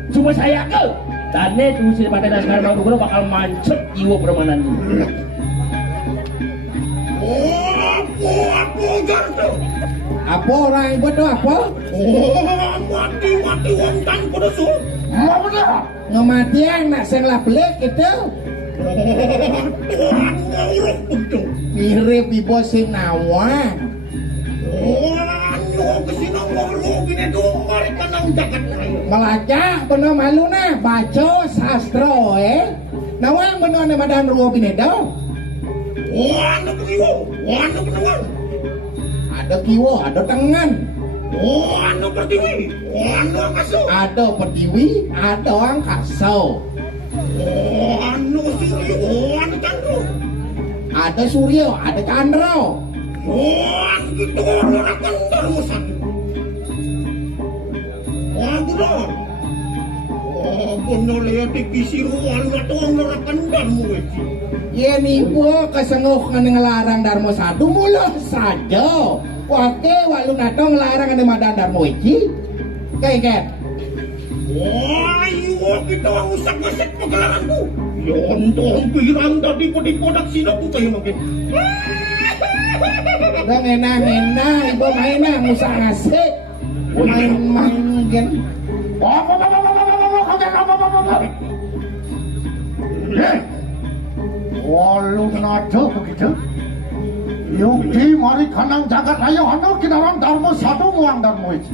cuma saya ke tane tuh si pada dasar membunuh bakal mancet jiwa permanen Aku jardo. apa orang ibu tu apa Oh, mati wong tanpa dosa. mau benar ngematian nak singelah pele gitu Tuhan ngurus betul. mirip ibu sing nawang Oh, anu kesina ngurus gini dong mari kanang jagat raya. melacak bener malu nah baca sastra nawang bener ni madan ruo binedo Oh, anu kegiwo, anu penawar. ada kiwo ada tangan Oh, anu pertiwi, anu kaso. ada pertiwi ada orang kasau Oh, anu suryo, anu candro. ada suryo ada candro Oh, anu gitu orang akan darusan. Oh, benar. Oh, benar lihat di kisiru anu atuang nerakan damu itu. ya nipo kesenguh ngelarang darmo satu mula saja wake walu nato ngelarang ane madan darmo iki kayak Wah, iya kita usah ngasih pegelaranku. Ya ontong pirang tadi podak sinak ku kayak makin. udah ngena ibu main musa ngasih main gen walau nada begitu yukti mari kanang jagat raya anu kinaran dharma satu muang dharma iji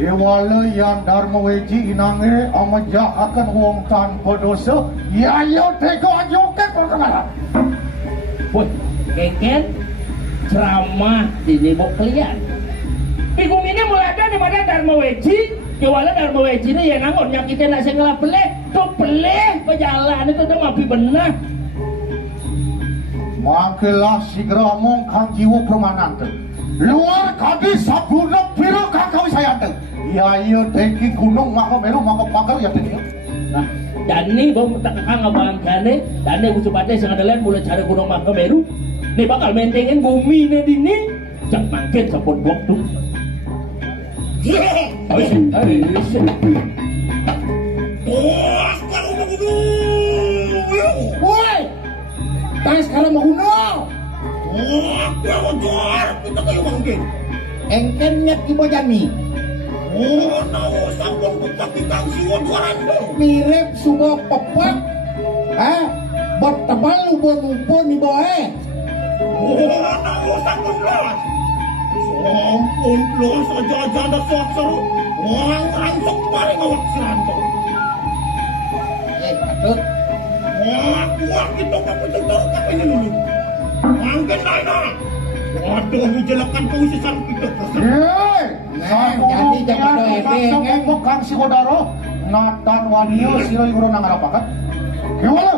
Kewala yang dharma iji inange amaja akan wong tanpa dosa ya yo teko ajoke perkenalan woi keken ceramah di nibok kalian Ikum ini mulai ada di mana Dharma Weji Kewala Dharma Weji ini yang ngangon nyakitin nasi ngelap peleh tuh peleh pejalan itu udah mapi benar Mangkelah segera mongkang jiwa permanan tu. Luar kadi sabunok biru kakau saya tu. Ya iya teki gunung maka meru maka pagar ya teki. nah Dani bang tak kakang abang Dani Dani usupate sing adalah mulai cari gunung Makameru nih bakal mentengin bumi nih dini jak mangkin sapun bok tuh Ayo, Wah, kalau begitu. woi tas kalau mau bunuh Wah, kalau jual kita kayak makin. engkennya ibu jani Oh, nawa sampun bupati kang siwa jualan tuh. mirip sebuah pepak bot tebal ubon-ubon nih boy Oh, nawa sampun belas. Sampun belas aja ada seru. Orang rangsok paling awak seranto. aduh Wah, kuat kita kapan tahu kapan ini dulu. Mangkin lain ah. Waduh, menjelakan keusisan kita. jadi jangan doa Mongkang si kodaro natan wanio siro iguro nang arapakan. Kewala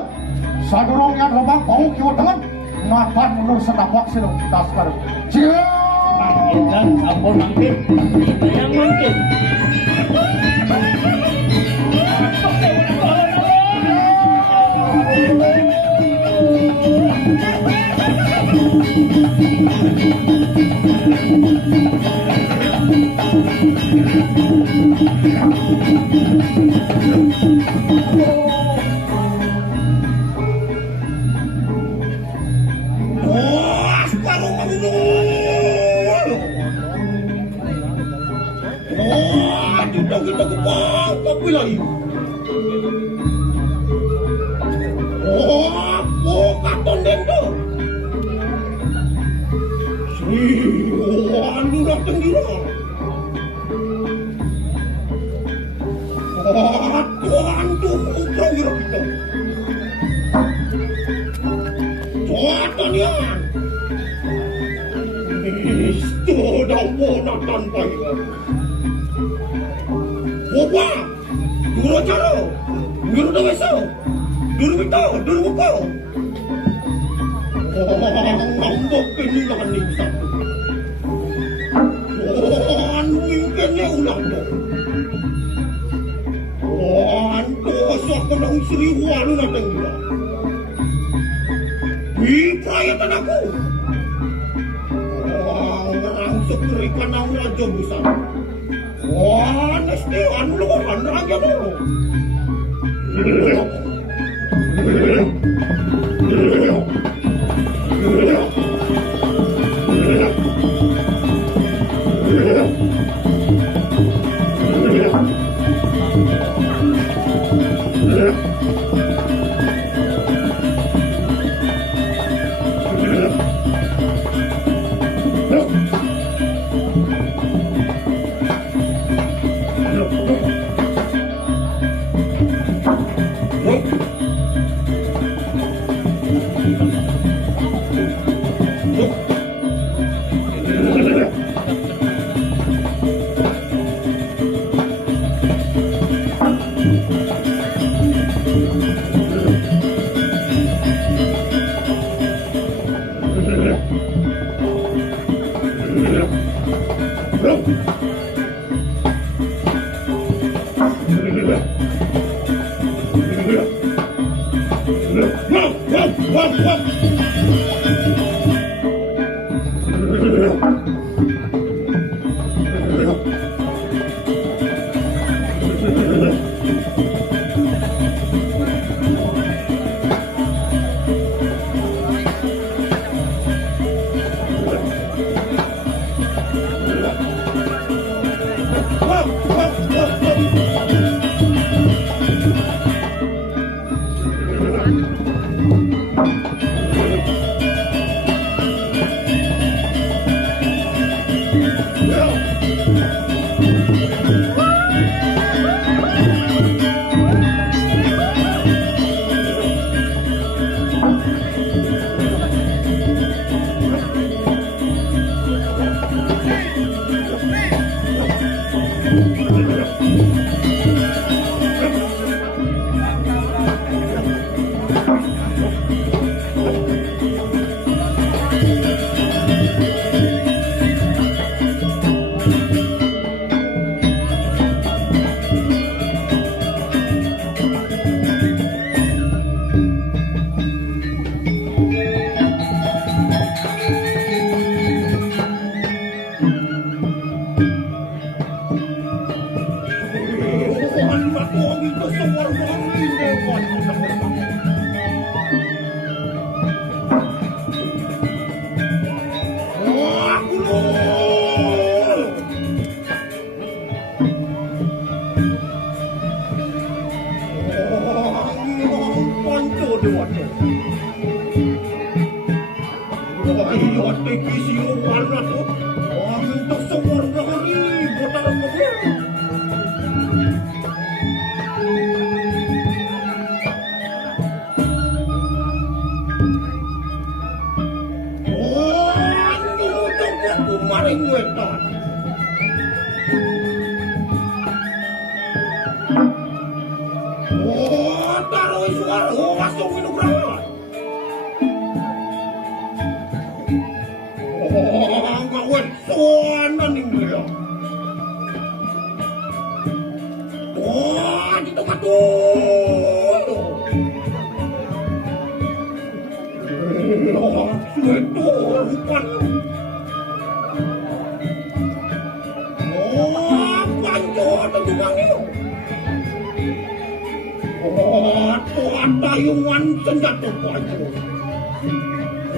sadurong yang robang bau kiwa tangan natan mundur setapak siro taskar. Cia. mangkin kan sapun mangkin itu yang mangkin Thank you. kita ke bangkok wilayah. Oh, katon dendo. Anu datang dira. Tuhan tuh mungkin dira kita. Tuhan ya. Isto dah bona tanpa ya. Opa, dulu cara, dulu dah besar, dulu kita, dulu buka. Ngambek kenyang ni satu. Mungkinnya ulang tu. Dosa kenang seribu alu nak tenggelam. Dikayatan aku. Orang sekerikan ang raja besar. Nesti anu luaran raja tu. Tayungan senjata baju.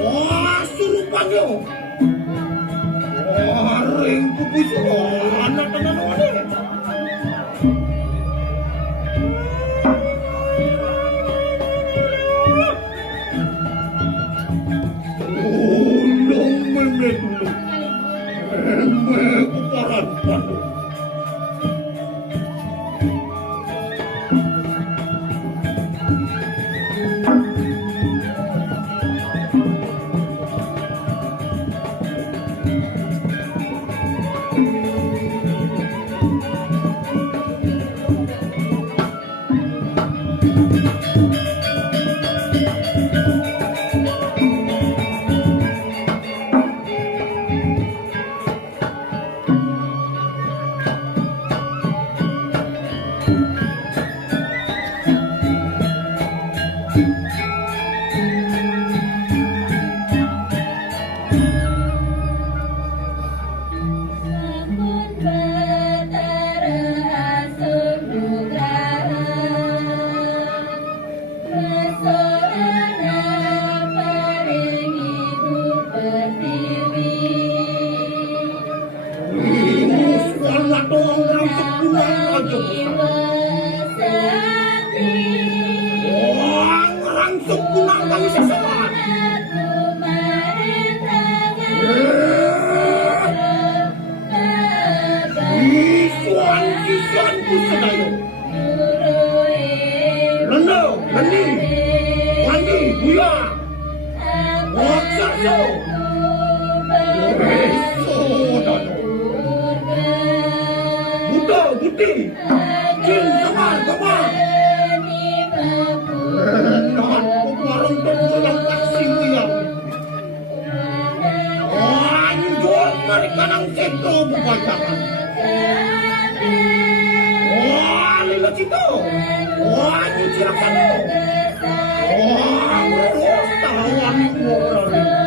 Wah, surupannya. Wah, ring kubusu anak-anak. karena doang rangsek kunang raja orang rangsek kunang kami sesawan Isuan kusedayo Lendo, Lendi, Wandi, Buya Waksaso Reso Dano Buddha, Budi Jin, Samar, Kamar Nahan Kumarang Berpulang Kasih Wiyang Anjur mereka nang seto bukajakan Wah, lila cito Wah, nyuci raksano Wah, merus tahuan ngorari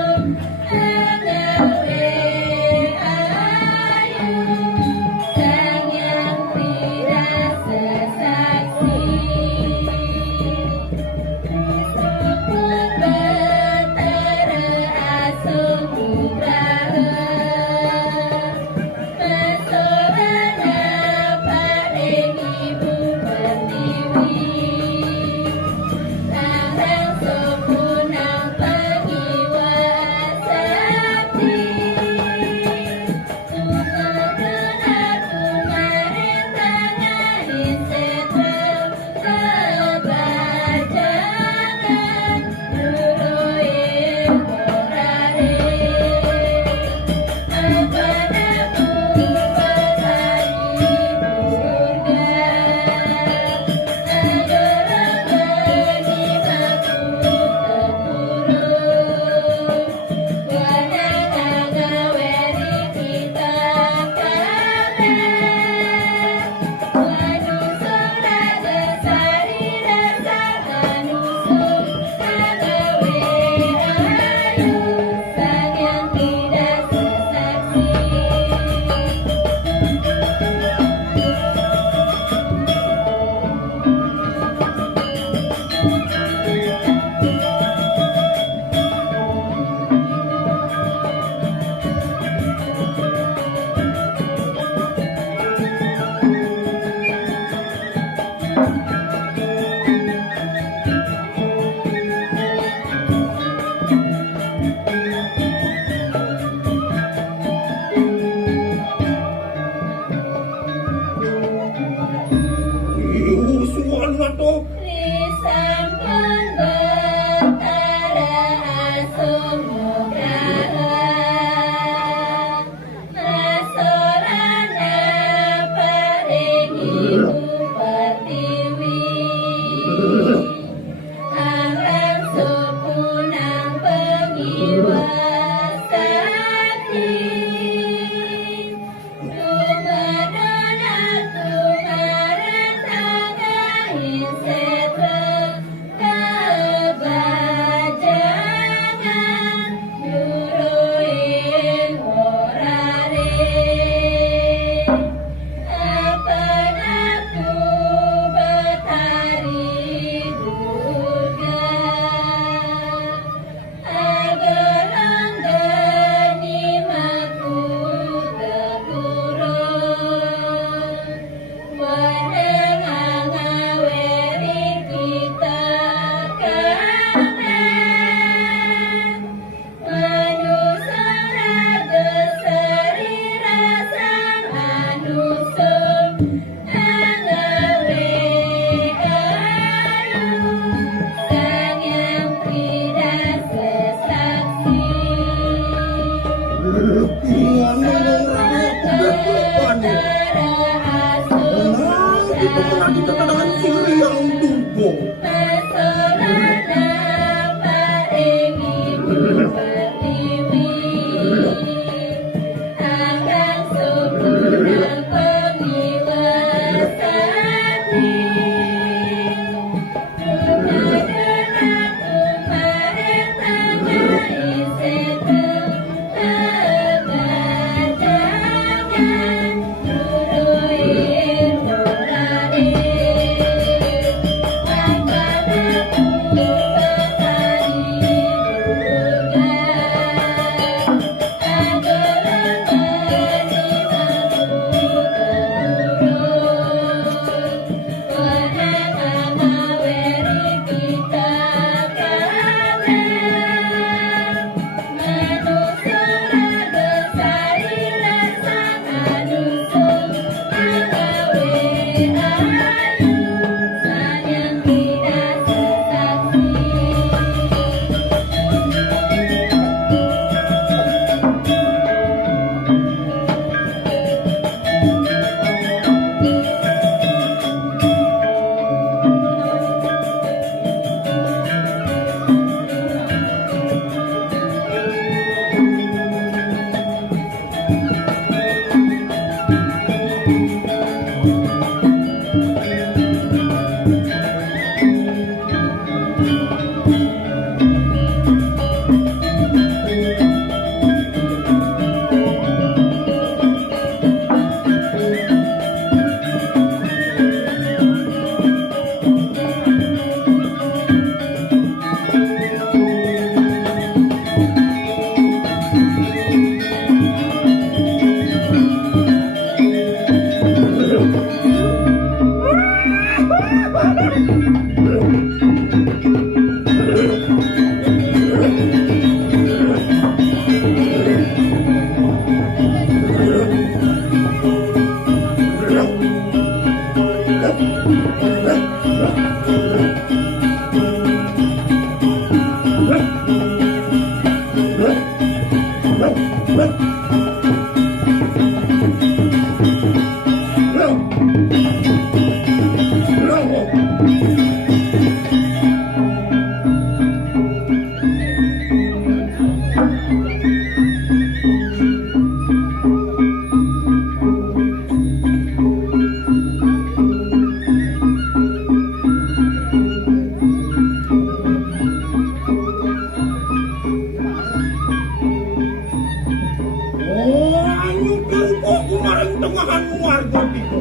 bahan warga dito.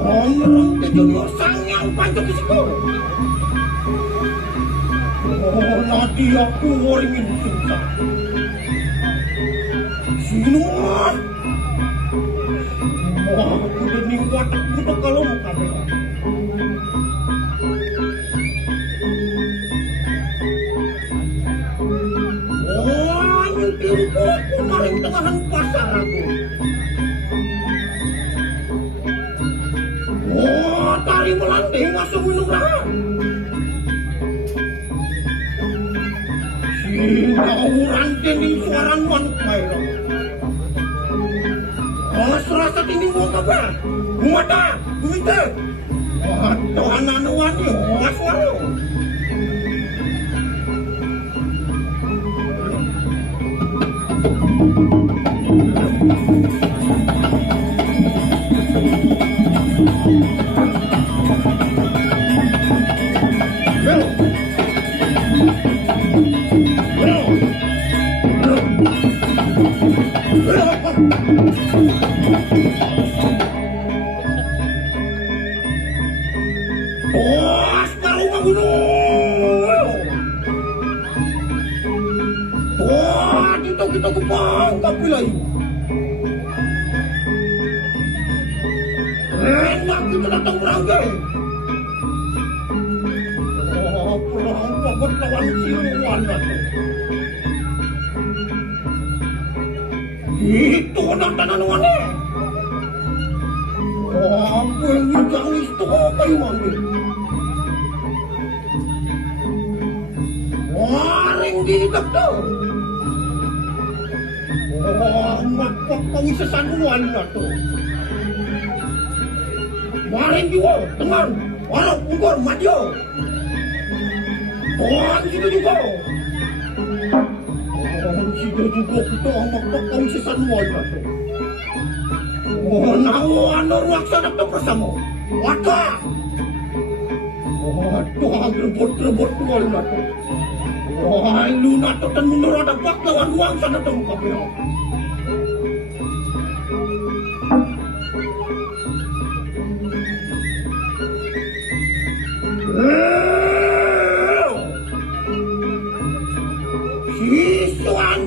Orang kejadian sangyang panjang di situ. Oh, nanti aku waringin cinta. Sino? Wah, aku udah niwat aku udah kalau mau kamera. Oh, nyutirku aku maring tengahan pasar aku. Oh, tari melandai masuk minum lah. Sinauran kening suaran manuk mayro. Serasa tinggi mau kabar. Muata, kumite. Atau anak-anak ni, suara. Bos, baru bangun. Wah, kita kupang kapilay. Enak kita datang beranggai. Oh, perang pokok lawan siluan itu. Itu anak tananuannya. Oh, belum itu apa yang ambil? Waring dihidup tuh. Oh, magpapawisasan na to. Waring juga, tenang. Warang punggur, madyo. Oh, situ juga. Oh, situ juga kita ang magpapawisasan na to. Oh, ano ruwaksan na to bersama. Wata! Oh, ito ang rebot-rebot tuwal na to. Wah, lu na to tan menurut ada bakawan uang sana to kapio.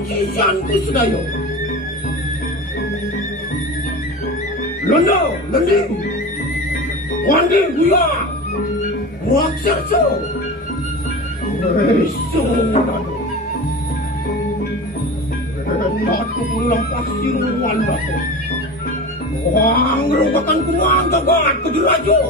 Sisuan kusudayo. Londo, lending. Wandi buya. Ruak serso. Sudah. Nato pulang pasir wala ko. Wah, ngerubatan ko mo ang gagat ko di radyo.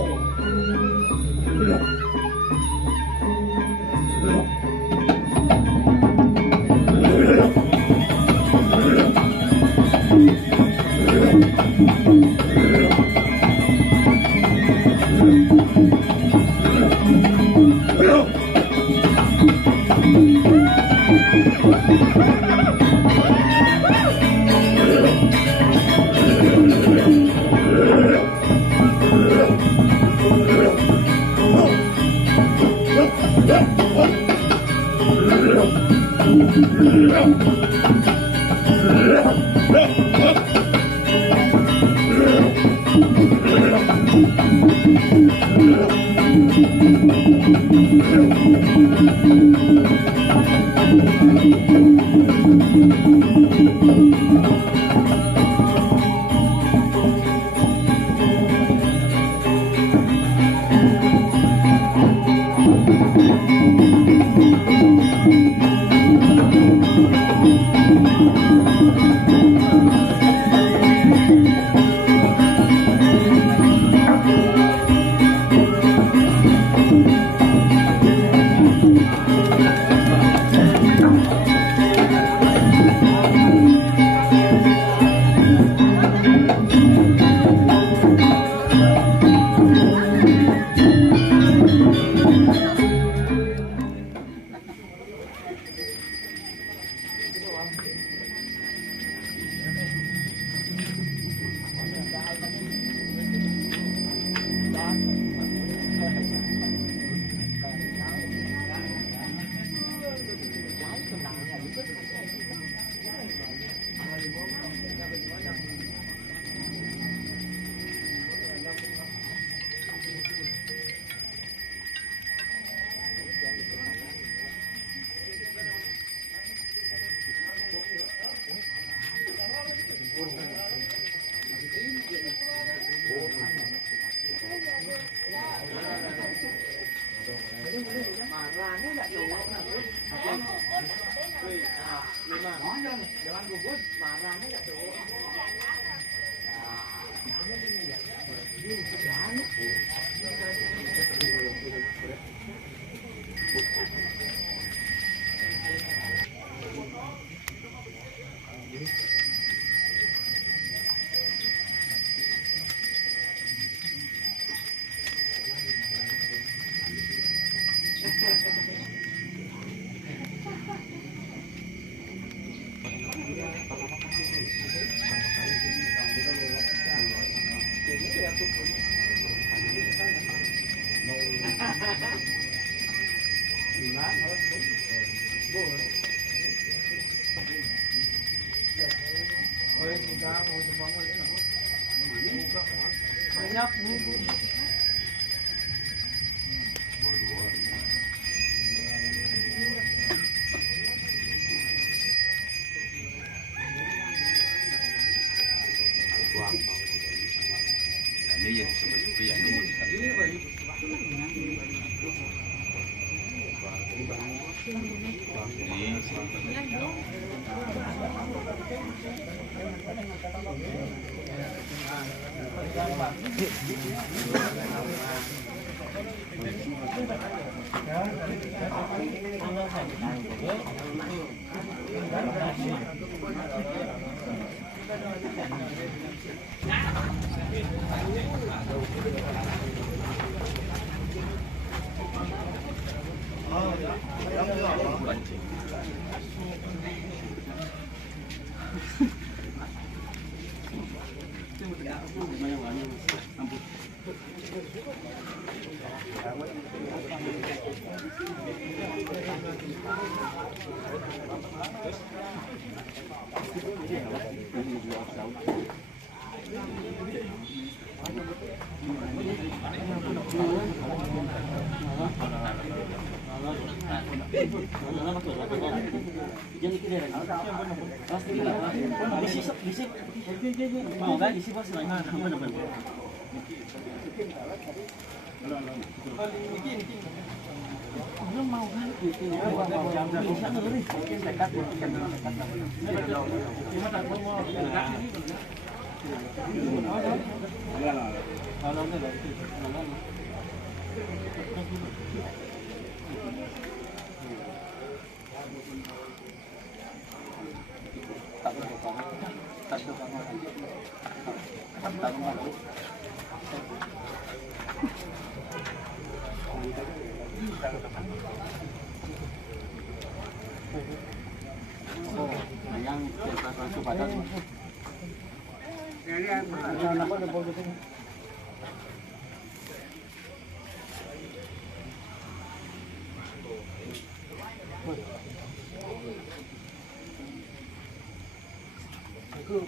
Aku